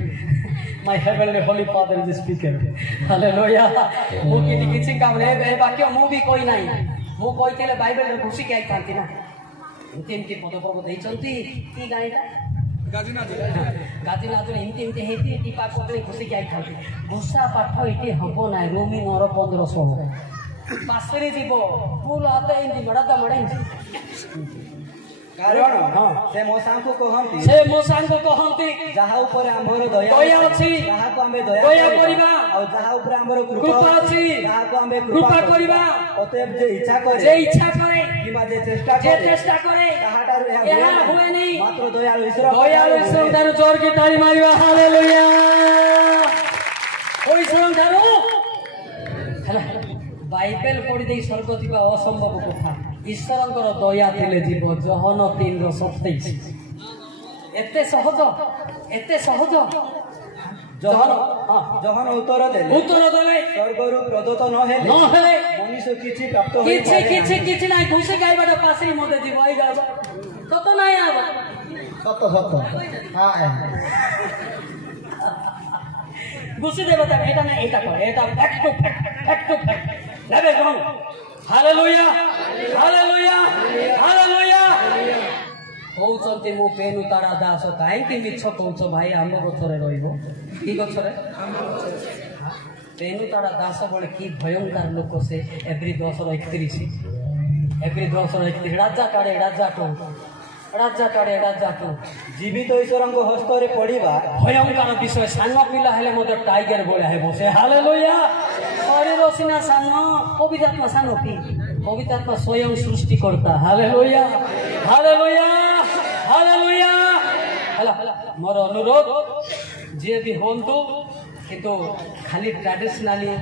my heavenly holy father is speaker hallelujah मो किछि काम रे ए वाक्य मु भी कोई नाही मु कहितले बाइबल रे खुशी के आइथांती ना एमती पद पर्व देइचंती की गाइटा गाजीनाथ एमती हेती टीपा पकड़ी खुशी के आइथांती घोषा पाठ इटे हबो ना रोमी 9:15 पासरे जीव फूल हाते इंदी मडा मडे कारण से मोसांको कहंती जहा ऊपर आंबर दया अछि जहा को हमें दया करिबा और जहा ऊपर आंबर कृपा अछि जहा को हमें कृपा करिबा अतएव जे इच्छा करे किबा जे चेष्टा करे ताहाटार यहा होए नहीं मात्र दयालु ईश्वर तार जोर की ताली मारिबा हालेलुया ओई ईश्वर तारो बाइबल पढ़ी दे स्वर्ग जीवा असंभव कथा ईश्वर दया थिले जीव जहन 3:27 एते सहज जहन उत्तर देले स्वर्गरु प्रदत्त न हेले मनुष्य किछि प्राप्त होई किछि नाही खुशी गाइबाटा पासरी मते जीव आई गाबा सत नाही आबा सत हां खुशी देवता एटा ना एटा को एटा फैक्ट टू फैक्ट लेबे कोन हालेलुया कौचंती मु पेनु तारा दास काईकि मिछ कौच भाई आम गछरे रहिबो की गछरे पेनु तारा दास बळे की भयंकर लोक से एवरी 1031 राजा काड़े जीवित ईश्वरଙ୍କ हस्तरे पड़िबा भयंकर विषय सान पिला हेले मते टाइगर बोला हेबो से हालेलुया शरीर सिना सान पवित्रात्मा सान की पवित्रात्मा स्वयं सृष्टि करता हालेलुया हला मोर अनुरोध जे भी होंतु किंतु खाली ट्रेडिशनली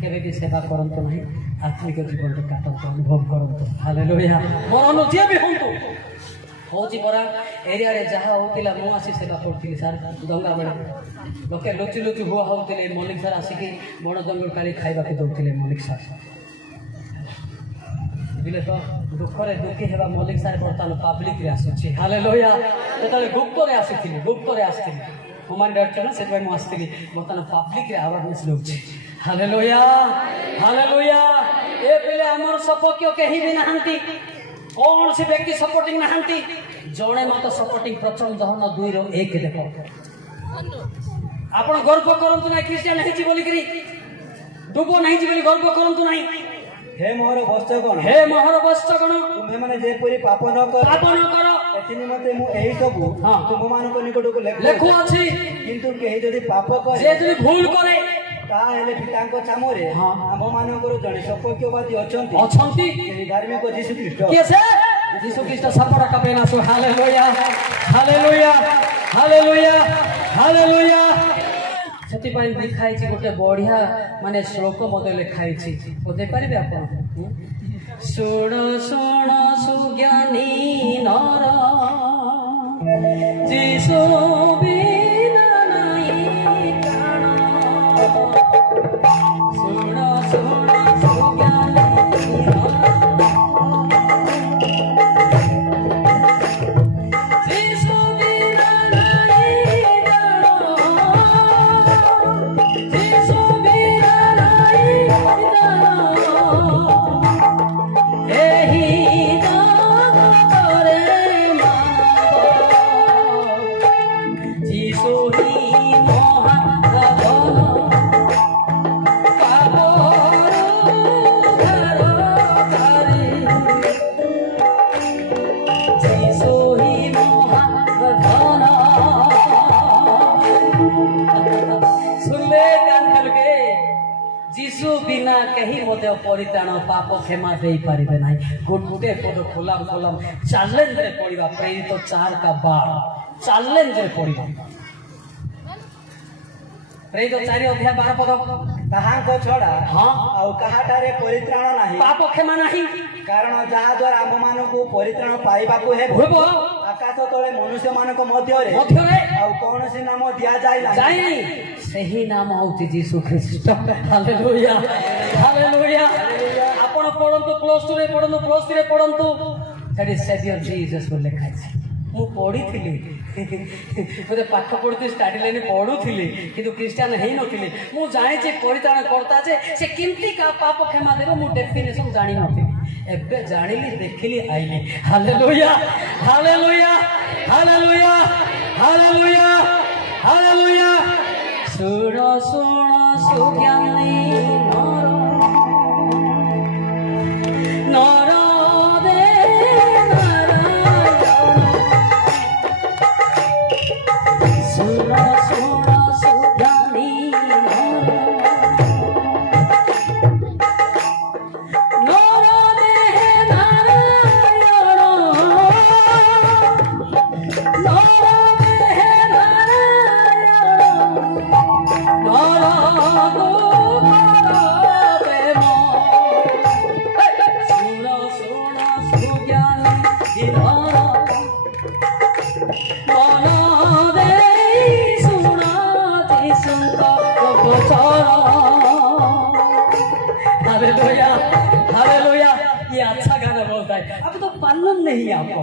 केबे भी सेवा करंतो नहीं आत्मिक जीवन काटंतो अनुभव करंतो हालेलुया मोर अनु जे भी होंतु होची परा एरिया रे जहा होतिला मु आसी सेवा करथिली सर दंगा बेले लोके लुचि हुआ होतिले मलिक सर आसी कि बड़ जंगल काली खाइबा के दउतिले मलिक सर बिले तो दुखरे दुखी हेबा मलिक सर बर्तन पब्लिक रे आसी हालेलुया ततले गुप्त रे आसीथिली कमांडर छना से मु आसीथिली बर्तन पब्लिक रे अवेयरनेस लोछि हालेलुया ए पिले हमर सपोक्य केही भी नाहंती कौन से व्यक्ति सपोर्टिंग नहांती जड़े मत सपोर्टिंग प्रथम दहन 2:1 देखो आपण गर्व करंतु ना क्रिश्चियन हेची बोली करी डुबो नहीं जी बोली गर्व करंतु नहीं हे मोहर वस्त्रगण तुम्हें माने जेपरी पाप न कर एति निमते मु एही सब तुम मानको निकटको लेखु अछि किंतु केही जदी पाप करे जे जदी भूल करे ताहेले पितांको चामरे आम मानकर जणे सपक्यवादी अछंती एही धार्मिक यीशु ख्रीष्ट के से यीशु ख्रीष्ट सपड़ा कपेना सो हालेलुया सेति पाई लिखाई छी गोटे बढ़िया माने श्लोक मते लिखाई छी बोधे परिबे आपण सुण सुज्ञानी नर यीशु बिना नाही प्राण सुण सुज्ञानी परित्राण पाप क्षमा दे पारिबे नाही गोटे पद खोलाम चैलेंज रे पड़िबा प्रेरित 4 का 12 चैलेंज रे पड़िबा प्रेरित 4 अध्याय 12 पद ताहाको छडा आ कहाटारे परित्राण नाही पाप क्षमा नाही कारण जहा द्वारा हम मानको परित्राण पाइबाको हेबो आकाश तळे मनुष्य मानको मध्य रे आ कोन से नाम दिया जाय सही नाम होती यीशु ख्रीष्ट हालेलुया आपण पढंतु +2 रे पढंतु +3 रे पढंतु दैट इज सेवियर जीसस बोल लिखा छै मु पढिथिली मते पाठ पढुती स्टडी लाइन पढुथिली किंतु क्रिश्चियन हेई नथिली मु जानि जे परित्राण करता जे से किंती का पाप क्षमा देबो मु डेफिनेशन जानि नथिली एबे जानिली देखिली आइली हालेलुया सुण सुज्ञानी नर दे सुण सुज्ञानी Oh हालेलुया हालेलुया। ये अच्छा गाना बोलता है। अब तो मालूम नहीं आपको,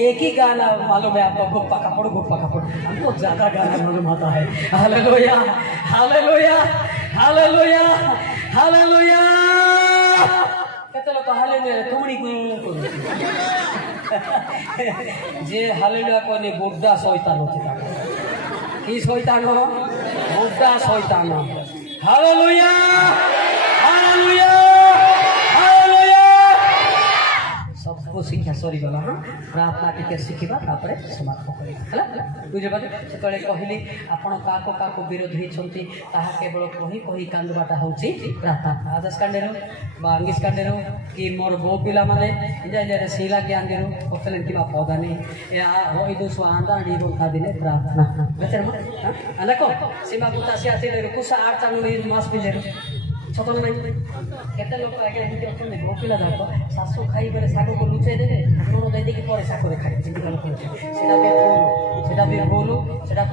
एक ही गाना मालूम है आपको, गुप्पा कपड़ गुप्पा कपड़। हमको ज्यादा गाना मालूम होता है। Hallelujah hallelujah hallelujah hallelujah. कहते लोग हालेलुया तुमड़ी करू जे हालेलुया कोनी बुड्ढा शैतान होती था। কি শয়তান বুদ্ধা শয়তান। Hallelujah hallelujah hallelujah. सबको शिक्षा सरीगला। हाँ प्रार्थना टिके शिखा तापर समाप्त कर बुझे से कहली आपण क्या विरोध होती केवल कही कही कांदवाटा हूँ प्रार्थना। आदर्श कांडे अंगिस कांडे कि मोर बो पिला माने शीला ज्ञान कहते कि पदानी या रईदुस आंदाणी बोलता दिने प्रार्थना को सीमा बुता से आते कुसा आठ चालू मास पिले सतन नहीं केते लोग आगे एमती अच्छा बो पिला जाक शाशु खाई बेले शाग को लुचाई देवे लुण दे देकी पर शाग खाई भी भूल सेटा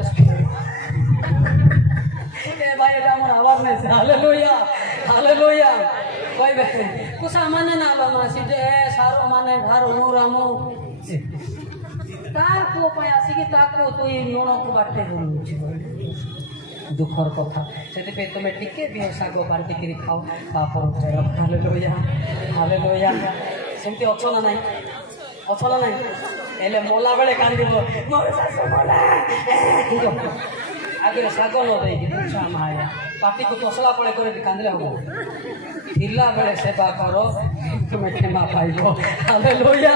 भाई अवेयरनेस। हालेलुया हालेलुया कहबे कुसा माने ना मासी जे सारो माने धारो नूरामु तार को पे आसिकी ताको तो लुण को बाटे बोलुछि दुखर कथा से तुम टिके भी शाग बांटिक खाओ पापर। हालेलुया हालेलुया सेमती अच्छ ना नाई अच्छ ना नाई एले मला बेले कांदी मोर शाशु मला आगे शाग न दे माया पाटी को तसला पड़े कर कांदे हम थिला बेले सेवा करो तुम क्षमा पाइब। हालेलुया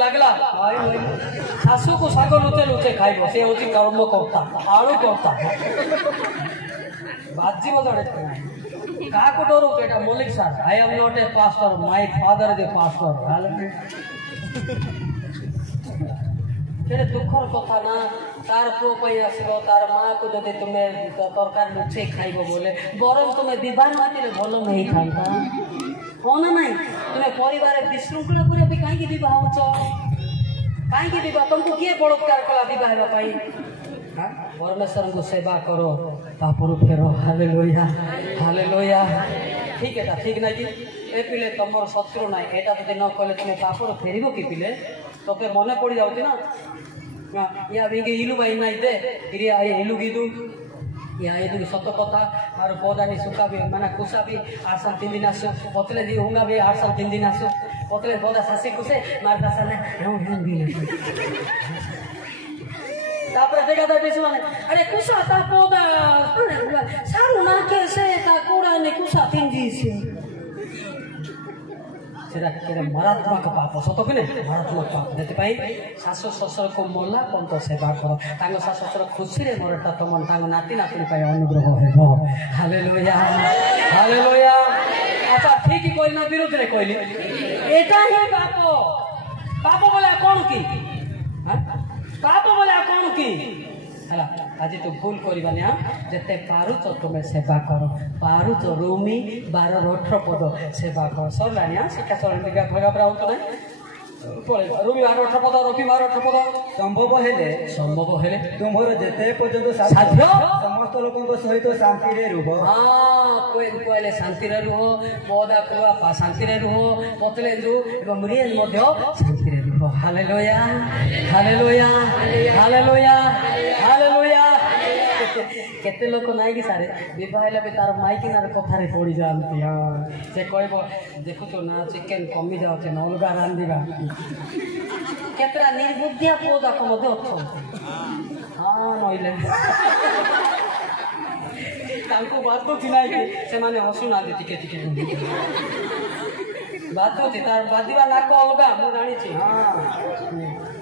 लगला शाशु को शाग लुचे लुचे खाइब से हूँ कर्म करता आड़ू करता बाजी जड़े क्या डरू बेटा Malik sir I am not a pastor my father is a pastor. दुखर कथा ना तार पुओ आसो तार माँ को जब तुम्हें तरकार लुचे खाइब बोले बरम तुम्हें बह नाते भल नहीं था हाँ ना ना तुम्हें परिवार विशृंखला पूरा भी कहीं बह कहीं तुमको किए बलात्कार कला बह परमेश्वर को सेवा करो पापर फेर। हालेलुया हालेलुया ठीक है ठीक ना कि ए पिले तुम शत्रु ना यहाँ जब न कले तुम पापर फेर कि पिले तो मन पड़ जाऊँगी ना या इलू भाई ना दे इलू गिदू या ये सत कथा और पौधानी सुखा भी मैंने कुसा भी 8 साल 3 दिन आसो पतले दी होंगा भी 8 साल 3 दिन आसो पतले पौधा सासी कुसे मारता साले तापर देखा था बेसु माने अरे कुसा ता पौधा सारू ना के से ता कूड़ा ने कुसा पिंजी से सेटा केरे मारात्मक पाप सत कि मारात्मक पाप से शाशु शशुर को मला पंत सेवा कर शाशु शशुर खुशी रे मोरटा तुम नाती नातुणी अनुग्रह हो। Hallelujah hallelujah. अच्छा ठीक ही कहली ना विरोध रे कहली एटा ही पाप पाप बोले कौन की पाप बोले कौन की है आज तो भूल करवानी। हाँ जिते पारुच तुम सेवा कर पारुच रोमी 12-18 पद सेवा कर सरला। हाँ शिक्षा सरणी घबरा हो ना रोमी 12-18 पद रवि 12-18 पद संभव हेले तुम्हार जिते पर्यंत साध्य समस्त लोक सहित शांति रुह। हाँ कहले शांति रुह पदा कुआ शांति रुह पतले रियल शांति रुह। Hallelujah hallelujah hallelujah hallelujah. केते लोक नाई कि सारे बह भी तार माइकिनार कथार पड़ जाती। हाँ से कह देखुच ना चिकेन कमी जाऊे ना अलग रांधा केतरा निर्बुद्धिया पुओ जाक हाँ नईले बाधुची ना से हसुना टिके टिके बाधुची तार बाधिबा नाक अलग मुझे जानी। हाँ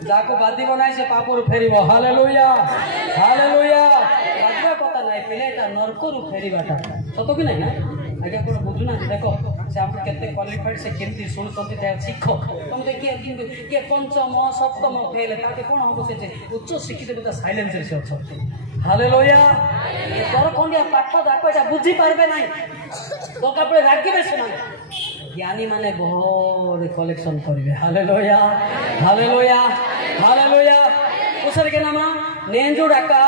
जाको बाधिब ना से पापर फेर। हालेलुया हालेलुया बाधिबा कथा ना पिले नरकरू फेरवाटा सत कि ना आज्ञा कौन बुझुना देख से आप केते क्वालिफाइड से केमती शुणुंट शिक्ष तुम किए किए पंचम सप्तम फेल ताके कौन हम से उच्च शिक्षित बोलते साइलेंस से अच्छा। हालेलुया तर खंडिया पाठ जाक एटा बुझी पारबे ना दरकार पड़े रागिबे से ज्ञानी माने बहुत कलेक्शन करेंगे। हालेलुया हालेलुया हालेलुया उसर के नाम నేను ডাকা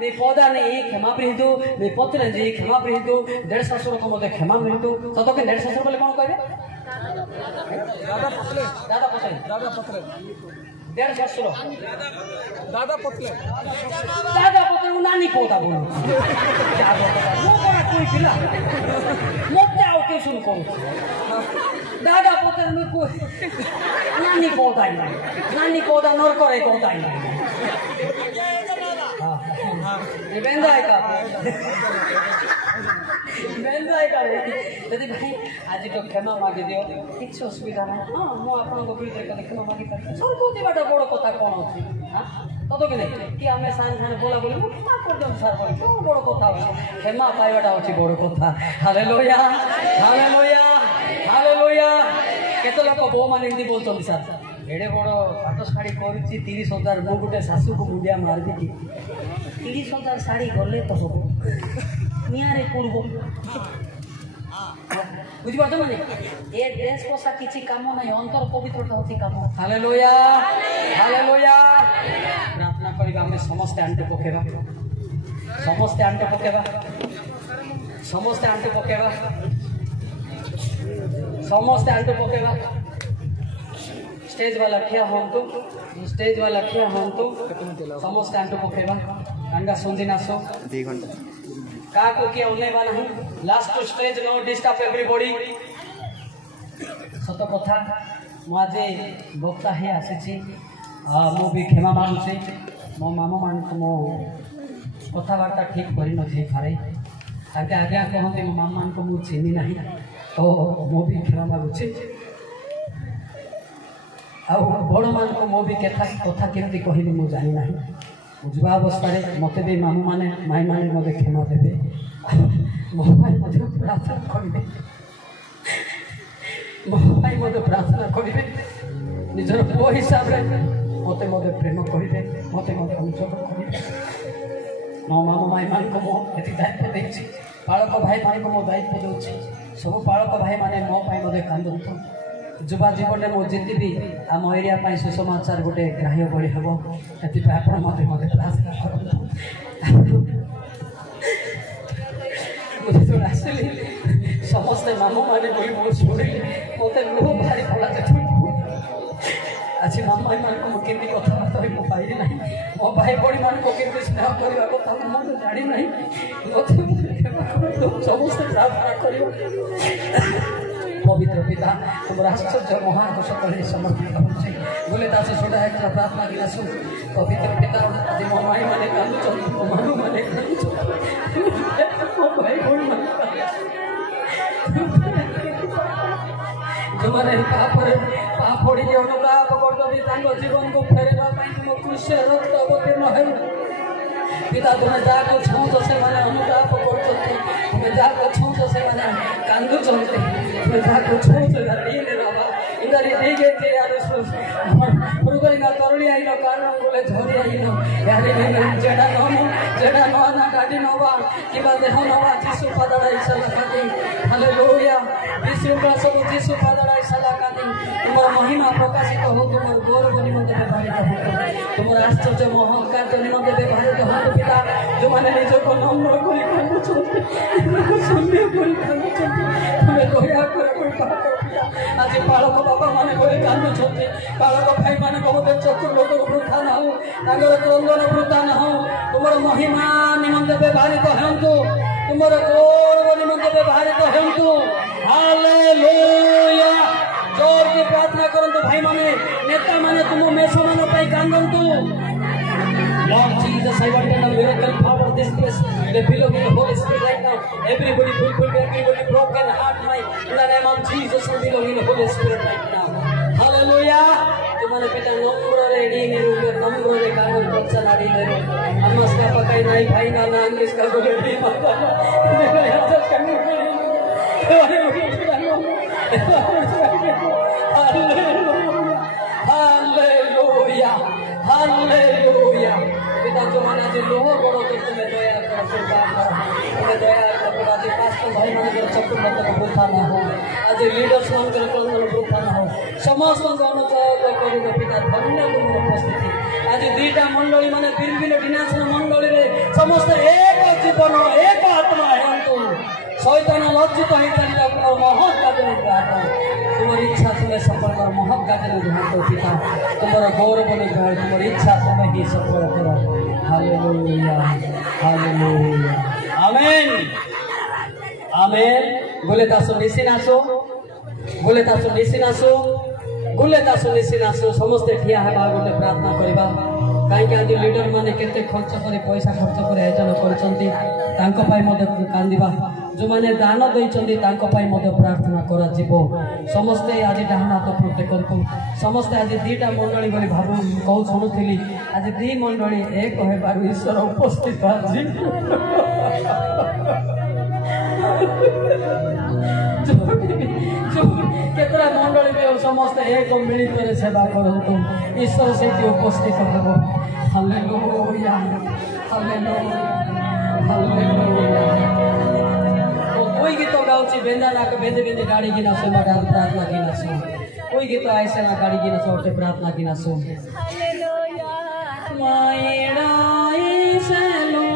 మీ పోదాని କ୍ଷମା ପ୍ରିହିନ୍ତୁ మీ ପତ୍ରେ ଯେ କ୍ଷମା ପ୍ରିହିନ୍ତୁ ଦେଢ଼ ଶାଶୁରକୁ ମଧ୍ୟ କ୍ଷମା ମିଳିନ୍ତୁ ସତକେ ଦେଢ଼ ଶାଶୁର ବୋଲି କ'ଣ କହିବେ ଦାଦା ପତ୍ରେ ଦେଢ଼ ଶାଶୁର ଦାଦା ପତ୍ରକୁ ନାନୀ ପୋତା ବୋଲୁ ମୁଁ କ'ଣ କହିଥିଲା ମୋତେ ଆଉ ଟ୍ୟୁସନ୍ କରୁଛି ଦାଦା ପତ୍ର ନାନୀ ପୋତାଇ ନାନୀ ପୋତା ନରକରେ ପୋତାଇ ଯଦି ଭାଇ ଆଜି ତ କ୍ଷମା ମାଗି ଦିଅ କିଛି ଅସୁବିଧା ନାହିଁ ହଁ ମୁଁ ଆପଣଙ୍କ ବିରୁଦ୍ଧରେ କଥା କ୍ଷମା ମାଗିପାରିବି ସବୁ ଦେବାଟା ବଡ଼ କଥା କ'ଣ ଅଛି ତତ କି ନାହିଁ କି ଆମେ ସାଙ୍ଗେ ସାଙ୍ଗେ ବୋଲା ବୋଲି ମୁଁ କ୍ଷମା କରିଦିଅନ୍ତୁ ସାର୍ ବୋଲି କ'ଣ ବଡ଼ କଥା ଅଛି କ୍ଷମା ପାଇବାଟା ହେଉଛି ବଡ଼ କଥା ହାଲେଲୁୟା ହାଲେଲୁୟା ହାଲେଲୁୟା କେତେ ଲୋକ ବୋଉମାନେ ଏମିତି ବୋଲୁଛନ୍ତି ସାର୍ ଏଡ଼େ ବଡ଼ ପାଟ ଶାଢ଼ୀ କରୁଛି 30,000 ମୁଁ ଗୋଟେ ଶାଶୁକୁ ମୁଣ୍ଡିଆ ମାରିବି କି 30,000 ଶାଢ଼ୀ ଗଲେ ତ ସବୁ ନିଆଁରେ ପୂର୍ବ ବୁଝିପାରୁଛ ମାନେ ଏ ଡ୍ରେସ୍ ପୋଷା କିଛି କାମ ନାହିଁ ଅନ୍ତର ପବିତ୍ରତା ହେଉଛି କାମ ହାଲେଲୁୟା ହାଲେଲୁୟା ପ୍ରାର୍ଥନା କରିବା ଆମେ ସମସ୍ତେ ଆଣ୍ଠୁ ପକେଇବା ସମସ୍ତେ ଆଣ୍ଠୁ ପକେଇବା ସମସ୍ତେ ଆଣ୍ଠୁ ପକେଇବା ସମସ୍ତେ ଆଣ୍ଠୁ ପକେଇବା स्टेज वाला ठिया हूँ स्टेज वाला ठिया हूँ समस्त आंटू पकेबा अंडा सुंदिना सो 2 घंटा का को किया होने वाला है last stage no disturb everybody सत कथा मुझे वक्ता है आसी मु भी क्षमा मांगुचे मो मामा मान को मो कथबार्ता ठीक करि न थी पारे ताके आज्ञा कहते मो मामा मान को मु चिन्ही नहीं तो मो भी क्षमा मांगुचे ଆଉ ବଡ଼ମାନଙ୍କୁ ମୁଁ ବି କଥା କେମିତି କହିବି ମୁଁ ଜାଣି ନାହିଁ ମୁଁ ଯୁବା ଅବସ୍ଥାରେ ମୋତେ ବି ମାମୁମାନେ ମାଇମାନେ ମୋତେ କ୍ଷମା ଦେବେ ମୋ ପାଇଁ ମଧ୍ୟ ପ୍ରାର୍ଥନା କରିବେ ମୋ ପାଇଁ ମଧ୍ୟ ପ୍ରାର୍ଥନା କରିବେ ନିଜର ପୁଅ ହିସାବରେ ମୋତେ ମଧ୍ୟ ପ୍ରେମ କରିବେ ମୋତେ ମଧ୍ୟ ଅନୁସରଣ କରିବେ ମୋ ମାମୁ ମାଇମାନଙ୍କୁ ମୁଁ ଏଠି ଦାୟିତ୍ୱ ଦେଇଛି ପାଳକ ଭାଇମାନଙ୍କୁ ମୁଁ ଦାୟିତ୍ୱ ଦେଉଛି ସବୁ ପାଳକ ଭାଇମାନେ ମୋ ପାଇଁ ମଧ୍ୟ କାନ୍ଦନ୍ତୁ ଯୁବା ଜୀବନରେ ମୁଁ ଜିତିବି ଆମ ଏରିଆ ପାଇଁ ସୁସମାଚାର ଗୋଟେ ଗ୍ରାହ୍ୟ ଭଳି ହେବ ସେଥିପାଇଁ ଆପଣ ମୋତେ ପ୍ରାର୍ଥନା କରନ୍ତୁ ମୁଁ ଯେତେବେଳେ ଆସିଲି ସମସ୍ତେ ମାମୁମାନେ ବୋଲି ମୁଁ ଶୁଣିଲି ମୋତେ ଲୁହ ଭାରି ପଡ଼ା ଯେତେବେଳେ ଆଜି ମାମାମାନଙ୍କୁ ମୁଁ କେମିତି କଥାବାର୍ତ୍ତା ହୋଇ ମୁଁ ପାଇଲି ନାହିଁ ମୋ ଭାଇ ଭଉଣୀମାନଙ୍କୁ କେମିତି ସ୍ନେହ କରିବା କଥା ମୁଁ ମଧ୍ୟ ଜାଣି ନାହିଁ ମୋତେ କ୍ଷମା କରନ୍ତୁ ସମସ୍ତେ ପ୍ରାର୍ଥନା କରିବ पवित्र पिता तुम आश्चर्य महान सकले समर्पित होच्छे बोले दास सुना एक प्रार्थना की सुन पवित्र पिता आज मो माई माने कांदुछ मो मानु माने कांदुछ मो भाई भौणी माने जो माने पाप पड़ी अनुताप करदबी तांको जीवन को फेरवा पाई तुम कृष्ण रक्त अवतीर्ण हेउ पिता तुम्हें जाको छौछ से माने अनुताप करछथि तुम्हें जाको छौछ से माने कांदुछथि तुम्हें जाको छौछ गाडीले बाबा इंदरी देगे थे यार पुरुगलिना तरुणी आइनो कारण बोले झरी आइनो यारे जेडा नो ना गाडी नवा किबा देह नवा जिसु पदाडा इसाला काटी हालेलुया विश्व सब जिसु पदाडा इसाला काटी तुमर महिमा प्रकाशित हो तुमर गौरव निमंत व्यवहारित हो तुमर आश्चर्य महत्कार तो निमंत व्यवहारित हो पिता जो माने निज को नम्र करी कांदुछथि सम्य करी कांदुछथि तुमे दया कर पिता आज पालक बाबा माने बोले कांदुछथि पालक भाई माने बहुत चतुर लोक वृथा न हो तागर क्रंदन वृथा न हो तुमर महिमा निमंत व्यवहारित हंतु तुमर गौरव निमंत व्यवहारित हंतु हालेलुया जोर की प्रार्थना करंतु भाई माने नेता माने तुम मेषो माने पई कांदंतु Lord Jesus, I want to miracle power this place. The belonging of the Holy Spirit right now. Everybody fulfilled, everybody broken heart, mind. In the name of Jesus, I belong in the Holy Spirit right now. Hallelujah. तुम्हारे पिता नम्र रे D Meru में नम्र रे कागज बच्चा नाड़ी मेरू अम्मास का पकाई नहीं भाई ना ना अंग्रेज का बोले भी माता मेरा याद करने हालेलुया हालेलुया पिता जो माना जो लोह बड़ो तो तुम्हें दया कर तुम्हें दया कर आज पास तो भाई माने जो चक्कर मत को बुझा ना हो आज आज लीडर्स मानकर क्रंदन प्रोत्थान हो समस्त अनुचय कर पिता धन्य उपस्थिति आज दुईटा मंडली माने बिरबिल डिनाशन मंडली रे समस्त एक जीवन एक आत्मा हेतु शैतान लज्जित होई चलिदा महत् कार्य प्रार्थना तुम इच्छा तुम्हें सफल कर महत् कार्य ध्यान पिता तुम्हारा गौरव ने जाए तुम्हारी इच्छा तुम्हें ही सफल करो हालेलुया हालेलुया आमेन आमेन बोले तासो निसिनासो बोले तासो निसिनासो बोले तासो निसिनासो समस्त ठिया हेबा गोटे प्रार्थना करबा कहीं आज लीडर माने केते खर्च करे पैसा खर्च करे आयोजन करछंती तांको पाई मते कांदिबा जो माने दान दैछंती तांको पाई मते प्रार्थना करा जीवो समस्त आज डाहना तो प्रत्येक समस्त आज दीटा मंडली बोली भाबु कहू सुनुथिली आज दी मंडली एक हेबा ईश्वर उपस्थित अछि केतरा मंडली भी समस्त एक मिलित सेवा करतु ईश्वर से उपस्थित हेब हालेलुया हालेलुया हालेलुया कोई गीत गाउची बेंदा नाक बेंदे बेंदे गाड़ी गिना सो प्रार्थना गिना सो कोई गीत ऐसे ना गाड़ी गिना सो प्रार्थना गिना सो हालेलुया मायड़ा ईसलो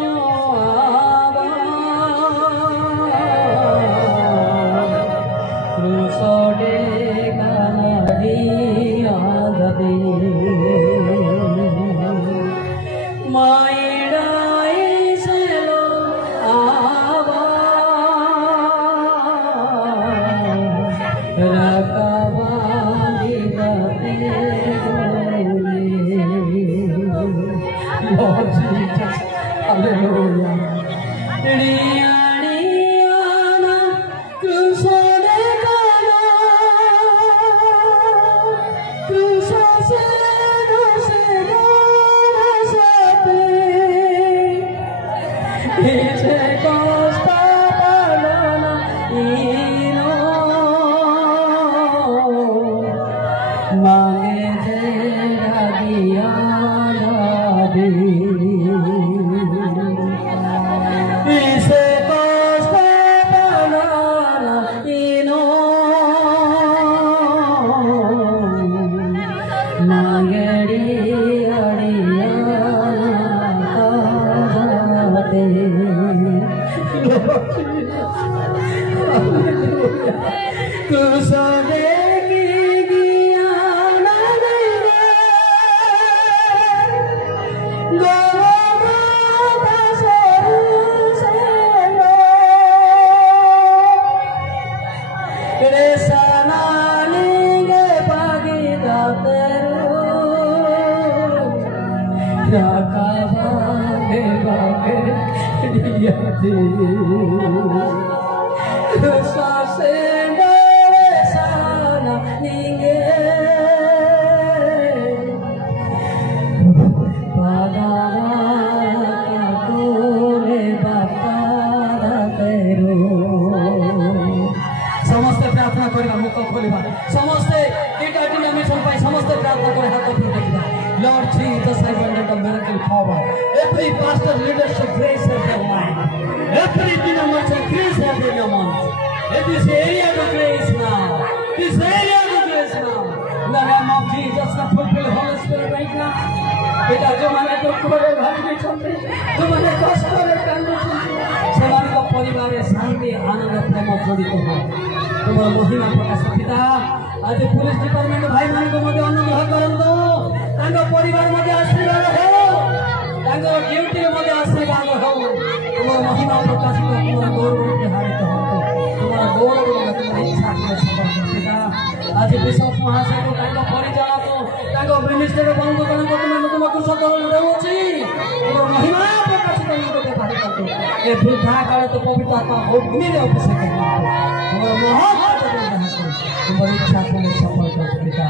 आज पुलिस डिपार्टमेंट भाई मान को मध्य अनुग्रह करंतो तांको परिवार मध्य आशीर्वाद हो तांको ड्यूटी मध्य आशीर्वाद हो तुम महिमा प्रकाश को तुम गौरव के हारित हो तुम गौरव तुम्हारी इच्छा के सफल पिता आज बिशप महाशय को तांको परिचालक तांको मिनिस्टर बंधु गण को तुम कुशल रहउछि तुम महिमा प्रकाश को हारित हो ए वृद्धा काल तो पवित्र आत्मा अग्नि रे अभिषेक तुम महत् तुम्हारी इच्छा को सफल कर पिता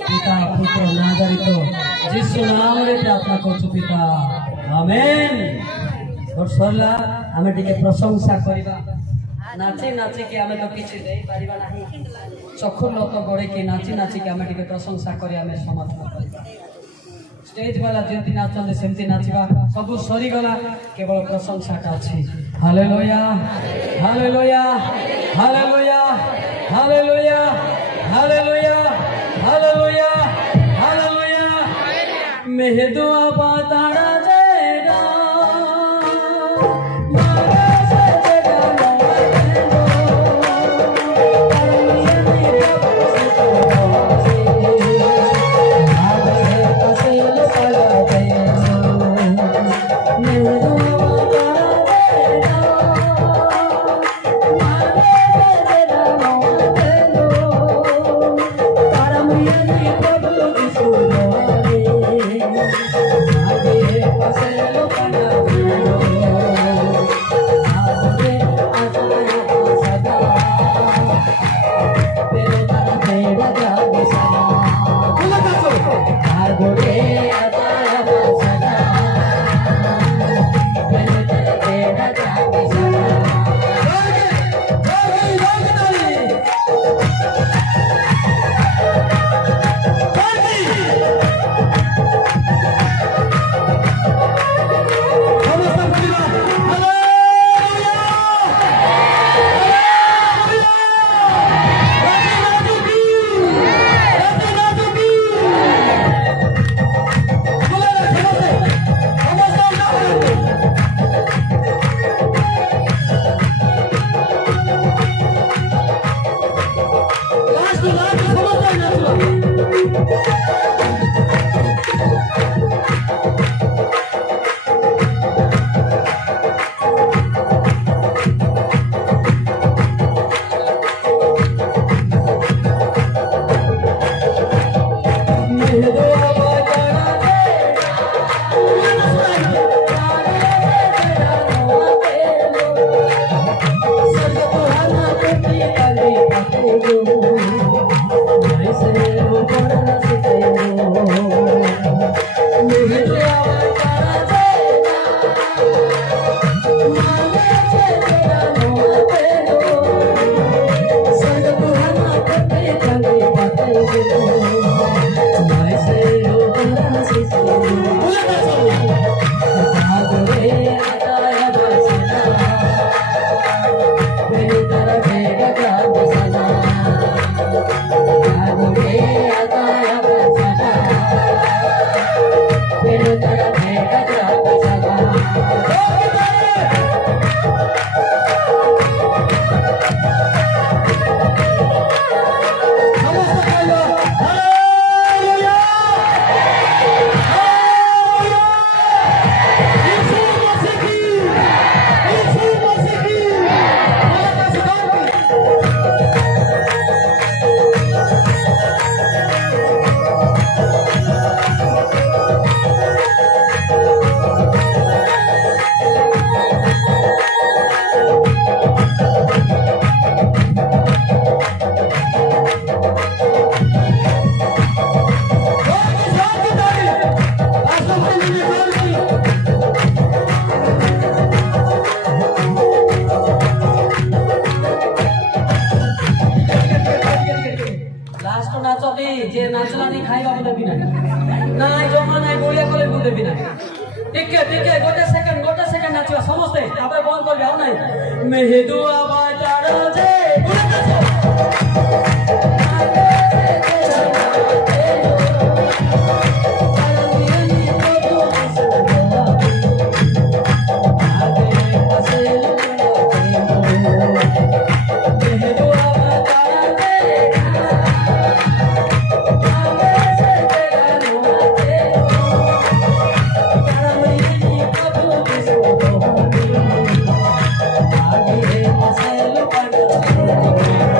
पिता पुत्र नाजरित यीशु नाम रे प्रार्थना करछु पिता आमेन और सरला हमें टिके प्रशंसा करिबा नाची नाची के हमें तो किछि देई परिबा नाही चखुर लत गड़े के नाची नाची के हमें टिके प्रशंसा करी हमें समाधान करिबा स्टेज वाला जेमती नाचते सेमती नाचिबा सब सरी गला केवल प्रशंसाटा अछि hallelujah hallelujah hallelujah hallelujah hallelujah hallelujah hallelujah मेहदुआ बाताड़ा जेड़ा Thank you.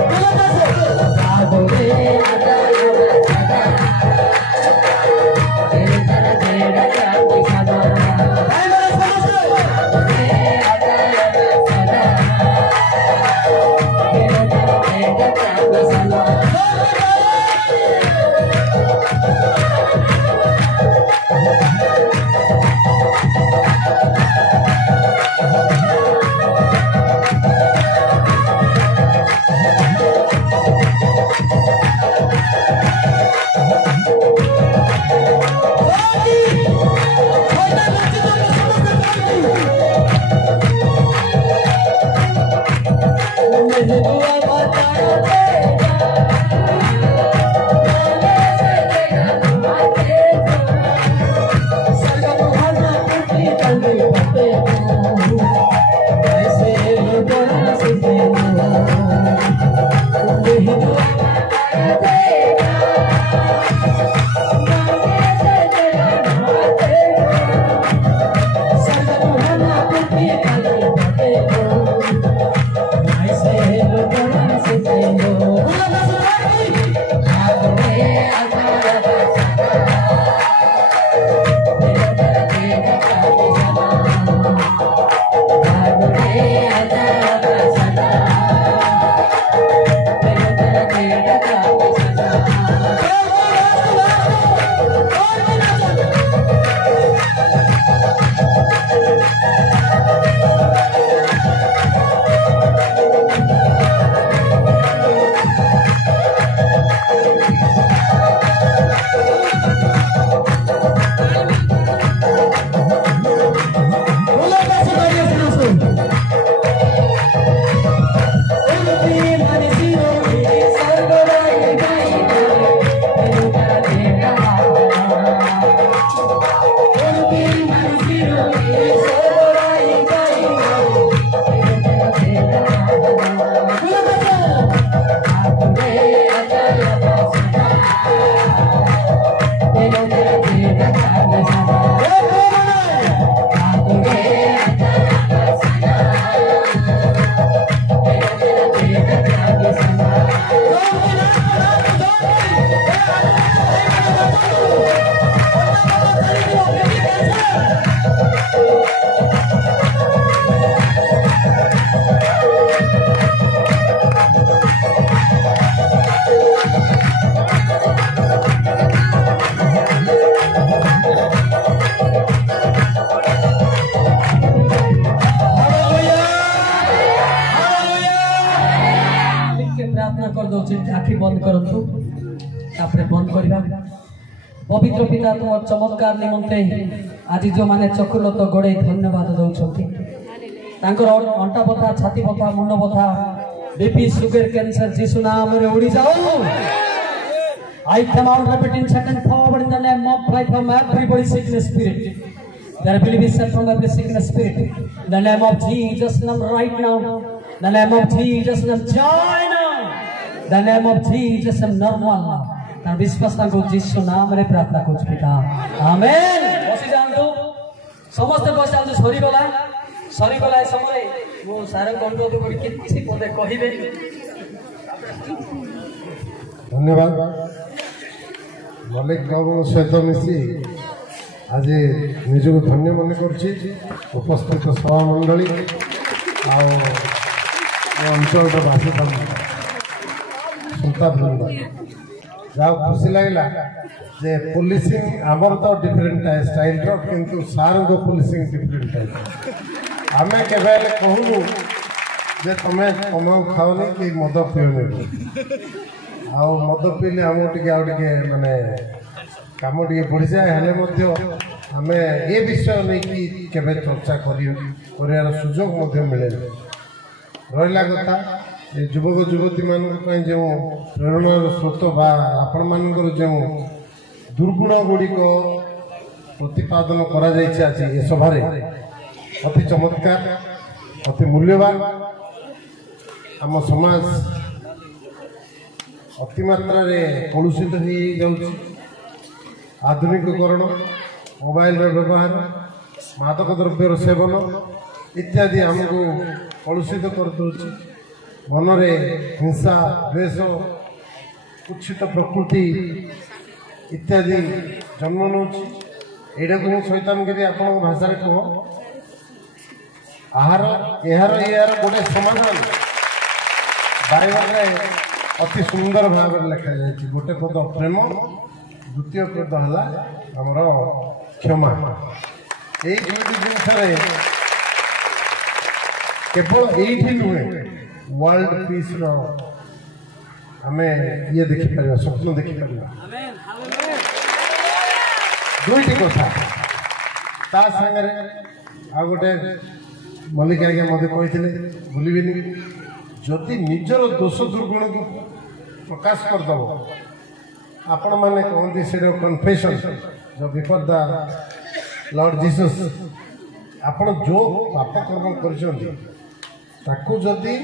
आखि बंद करतु तापरे बंद करबा पवित्र पिता तुम चमत्कार निमंते आज जो माने चकुलत गोड़े धन्यवाद दउछंती तांकर अंटा बथा छाती बथा मुंड बथा बीपी शुगर कैंसर जीसु नाम रे उड़ी जाओ I come out repeating second forward in the name of Christ from every sickness spirit. There will be set from every sickness spirit. In the name of Jesus name right now. In the name of Jesus name joy now. In the name of Jesus name normal now. तार विश्वास ताको जीसु नाम रे प्रार्थना करूँ पिता आमेन बसी जांतु समस्त बसी जांतु सरी गला समय मो सारे अनुरोध करी किछि पदे कहिबे धन्यवाद मलिक बाबू सहित मिसी आज निजको धन्य मन करुच्ची उपस्थित सभा मंडली अंचल बासी सुल्ता वृंद जहाँ खुशी लगला जे पुलिसिंग आमर तो डिफरेंट स्टाइल किंतु सार को पुलिसिंग डिफरेंट टाइप आम के कहूँ जे तुम्हें कम खाओनी कि मद पिओनी आ मद पीले आमके माने कम टे बढ़ी जाए आम ये विषय नहीं कि केवे चर्चा कर सुजोग मिले रहा कथा युवक युवती मान जो प्रेरणार स्रोत आपण मान जो दुर्गुण गुड़िक प्रतिपादन कर सभा अति चमत्कार अति मूल्यवान आम समाज अतिमात्रा कलुषित हो आधुनिकीकरण मोबाइल व्यवहार मादक द्रव्यर सेवन इत्यादि आमको कलुषित कर दूसरी मनरे हिंसा द्वेष कुत्सित प्रकृति इत्यादि जन्म नौ यहाँ को शैतानगिरी आप भाषा कह यार गोटे समाधान बाइबल अति सुंदर भाव लिखा जाए गोटे पद प्रेम द्वितीय पद है आमर क्षमा यही दुईटी जिनस केवल ये नुहे वर्ल्ड पीस आम ये देखिपर स्वप्न देखिपर दुईटी कथा ता सागर आ गोटे मल्लिक आज्ञा मत कही भूलि जदि निजर दोष दुर्गुण को प्रकाश करदेव आपण मैंने कहते से कन्फेशन जो बिफोर द लॉर्ड जीसस आपण जो पाप कर्म करको जदि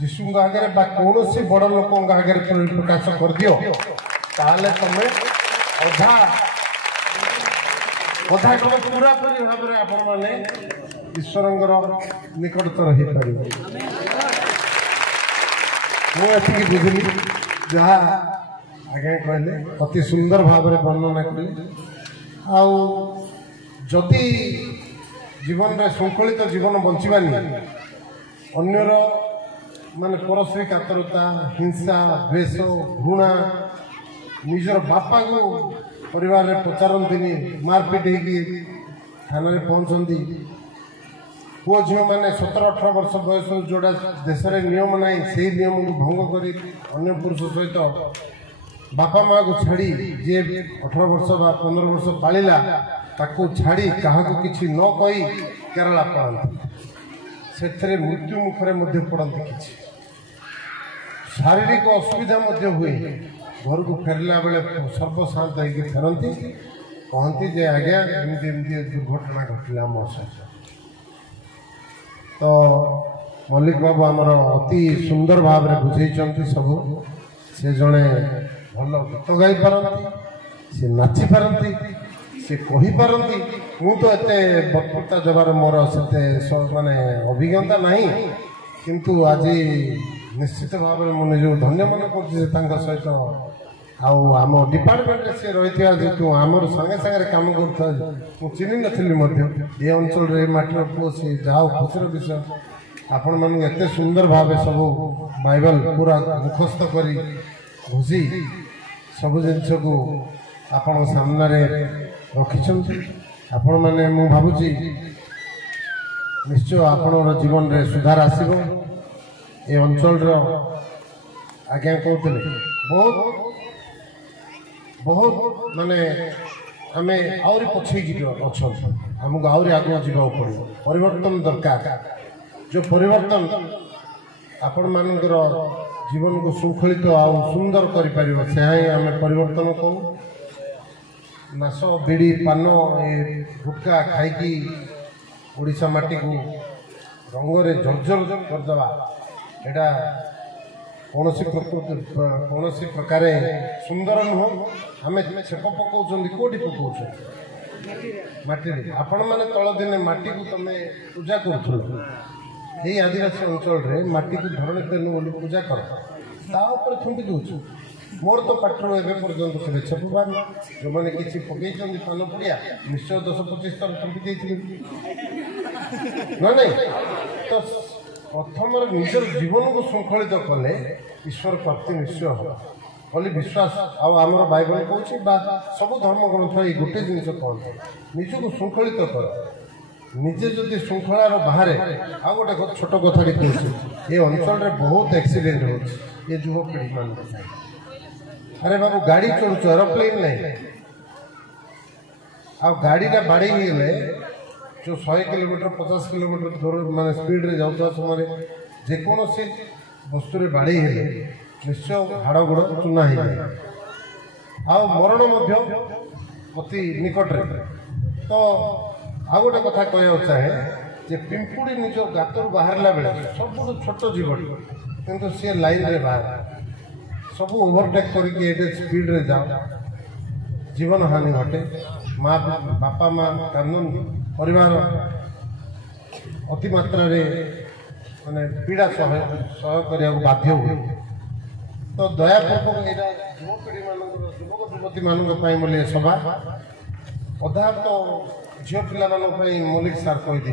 जीशु आगे कौन बड़ लोक आगे प्रकाश कर दियो ताले तमें अधा अधा कम पूरा पूरी भाव में आपण मैंने ईश्वर निकटतर हो पार मुझे बुझिली जहाँ आगे कहले अति सुंदर भाव में वर्णना कले आदि जीवन में श्रृंखलित जीवन बंचानी अन्यर माने परस्त्री कातरता हिंसा द्वेष घृणा निजर बापा को परिवार में पचारती मारपिट होगी थाना पहुँचती पुओ झील मैंने 17-18 वर्ष बयस जोड़ा देश में नियम ना से नियम को भंग कर अन्य पुरुष सहित बापा माँ को छाड़ी जे 18 वर्ष 15 वर्ष पाला ताको छाड़ी क्या किसी न कही केरला पड़ती से मृत्यु मुखरे पड़ती किसी शारीरिक असुविधा हुए घर को फेरला बेले सर्वशांत होगी फेरती कहती जे आज्ञा एमती दुर्घटना घटला मो सहित तो मल्लिक बाबू आमर अति सुंदर भाव में बुझे सब से जड़े भल गीत गाई पारती से नाची पारती से कही पारती मु तो एते बक्तृता जबार मोर से माने अभिज्ञता नहीं किंतु आज निश्चित भाव में मुझे जो धन्य मन कर सहित आम डिपार्टमेंट से रही जेहतु आमर सागे सागे कम कर चिन्ह नी ये अंचल माटीर पुओ से जहाँ खुशी विषय आपण मान एत सुंदर भाव सब बाइबल पूरा मुखस्त कर घोषी सब जिनस को आपण सामने रखिंट आपण मैंने मु भावुची निश्चय आपण जीवन में सुधार आसब ये अंचल आज्ञा कहते बहुत बहुत माने आम आहरी पछे अच्छा आमको आहरी आगे जावाक पड़ो परिवर्तन दरकार जो परिवर्तन आपण मानकर जीवन को श्रृंखलित सुंदर कर आम परिवर्तन कहूँ नाश बीड़ी पान ये गुटखा खाई ओडिशा माटी को रंगरे जर्जर करदे एटा कौन प्रकार सुंदर नुह आम छेप पकाउं कौटी पकाउं माटी आपण मैंने तल दिने माटी को तुम पूजा कर आदिवासी अंचल माटी को धरणी तेनु बोली पूजा कर थुंकी दौर मोर तो पाठर एपर्तंत से छेप बार जो मैंने किसी पकई पान पड़िया निश्चय 10-25 थर थुंकी ना नहीं तो प्रथम निजर जीवन को श्रृंखलित कले ईश्वर प्राप्ति निश्चय हो बोली विश्वास आमर बाइबल कौन सब धर्म ग्रंथ ये गोटे जिन कहते निजक श्रृंखलित कर निजे जदि श्रृंखलार बाहर आ गोटे छोट कथा कहूँ ये अंचल बहुत एक्सीडेंट हो युवपीढ़ी मान अरे बाबू गाड़ी चढ़ु एरोप्लेन नहीं आ गाड़ी बाड़ी गले जो 100 किलोमीटर 50 किलोमीटर दूर माने स्पीड रे जाता समय जेकोसी वस्तु बाड़ी हेले निश्चय हाड़ गोड़ चुना हो मरण अति निकट तो आ गोटे कथा कहना चाहे जे पिंपुड़ी निज गातर बाहर बेले सब छोट जीवन किंतु सी लाइन रे बाहर सब ओवरटेक करके स्पीड रे जाओ जीवन हानि घटे माँ बापा माँ कानून परिवार अति मात्रा रे माने पीड़ा सह करने बाध्य हुए तो दयापूर्वक यहाँ युवपीढ़ी युवक युवती मानी सभा अधा तो झील पिला मल्लिक सार कहीदे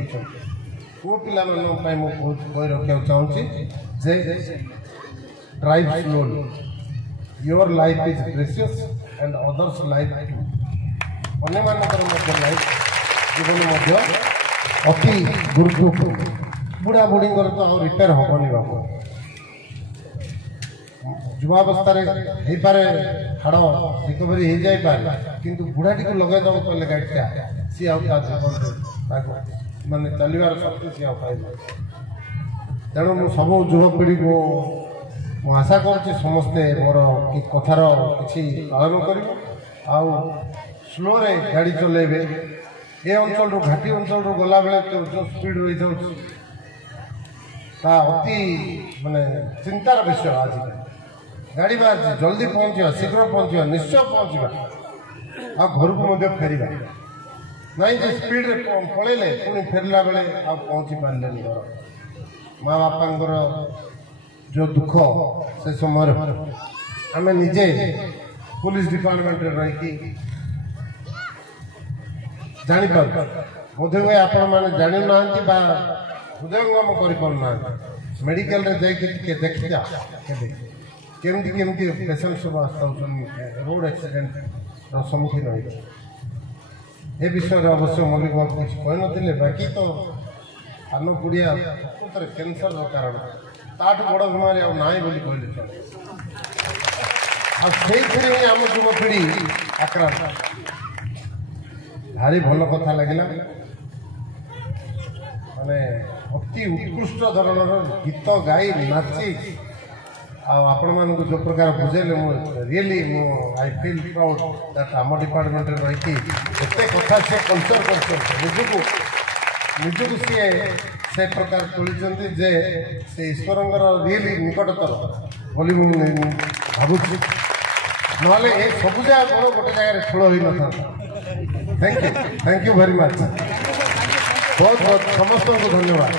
पुओ पिला कही रखा चाहूँगी जे drive slowly your life is precious and others life to अन्य लाइफ जीवन अति गुरुत्वपूर्ण बुढ़ा बुढ़ी तो रिपेयर हेनी बाबू युवावस्था पारे हाड़ रिकवरी हो जाए किंतु बुढ़ाटी को लगे दब कहले गाड़ीटा सी मानने चलवार शक्ति सी पाए ତେଣୁ ମୁଁ ସବୁ ଯୁବପିଢ଼ିକୁ ମୁଁ ଆଶା କରୁଛି ସମସ୍ତେ ମୋର କଥାର କିଛି ପାଳନ କରିବ ଆଉ ସ୍ଲୋରେ ଗାଡ଼ି ଚଲାଇବେ। ଏ ଅଞ୍ଚଳରୁ ଘାଟି ଅଞ୍ଚଳରୁ ଗଲାବେଳେ ଯେଉଁ ସ୍ପିଡ଼ ରହିଥାଉଛି ତା ଅତି ମାନେ ଚିନ୍ତାର ବିଷୟ। ଆଜିକାଲି ଗାଡ଼ି ବାହାରିଛି, ଜଲ୍ଦି ପହଞ୍ଚିବା, ଶୀଘ୍ର ପହଞ୍ଚିବା, ନିଶ୍ଚୟ ପହଞ୍ଚିବା ଆଉ ଘରକୁ ମଧ୍ୟ ଫେରିବା। ନାଇଁ ଯେ ସ୍ପିଡ଼ରେ ପଳେଇଲେ ପୁଣି ଫେରିଲା ବେଳେ ଆଉ ପହଞ୍ଚି ପାରିଲେନି ଘର। ମା ବାପାଙ୍କର ଯେଉଁ ଦୁଃଖ ସେ ସମୟରେ ଆମେ ନିଜେ ପୁଲିସ ଡିପାର୍ଟମେଣ୍ଟରେ ରହିକି ଜାଣିପାରୁ। ବୋଧହୁଏ ଆପଣମାନେ ଜାଣିନାହାନ୍ତି ବା ହୃଦୟଙ୍ଗମ କରିପାରୁନାହାନ୍ତି। ମେଡ଼ିକାଲରେ ଯାଇକି ଟିକେ ଦେଖିଯା କେବେ କେମିତି କେମିତି ପେସେଣ୍ଟ ସବୁ ଆସୁଛନ୍ତି ରୋଡ଼ ଆକ୍ସିଡେଣ୍ଟର ସମ୍ମୁଖୀନ ହୋଇଛି। ଏ ବିଷୟରେ ଅବଶ୍ୟ ମଲ୍ଲିକ ବାବୁ କିଛି କହିନଥିଲେ। ବାକି ତ ସାନ ପୁଡ଼ିଆ ପ୍ରକୃତରେ କ୍ୟାନ୍ସରର କାରଣ, ତାଠୁ ବଡ଼ ବେମାରୀ ଆଉ ନାହିଁ ବୋଲି କହିଲେ ଚଳେ। ଆଉ ସେଇଥିରେ ହିଁ ଆମ ଯୁବପିଢ଼ି ଆକ୍ରାନ୍ତ। ଭାରି ଭଲ କଥା ଲାଗିଲା। ମାନେ ଅତି ଉତ୍କୃଷ୍ଟ ଧରଣର ଗୀତ ଗାଇ ନାଚି ଆଉ ଆପଣମାନଙ୍କୁ ଯେଉଁ ପ୍ରକାର ବୁଝେଇଲେ ମୁଁ really I feel proud that ଆମ ଡିପାର୍ଟମେଣ୍ଟରେ ରହିକି ଏତେ କଥା ସିଏ କଲଚର୍ କରୁଛନ୍ତି। ନିଜକୁ ସିଏ ସେ ପ୍ରକାର ତୋଳିଛନ୍ତି ଯେ ସେ ଈଶ୍ୱରଙ୍କର ରିଏଲି ନିକଟତର ବୋଲି ମୁଁ ଭାବୁଛି। ନହେଲେ ଏ ସବୁ ଜାଗା କ'ଣ ଗୋଟେ ଜାଗାରେ ଠୁଳ ହୋଇନଥାନ୍ତା। Thank you very much. ବହୁତ ବହୁତ ସମସ୍ତଙ୍କୁ ଧନ୍ୟବାଦ।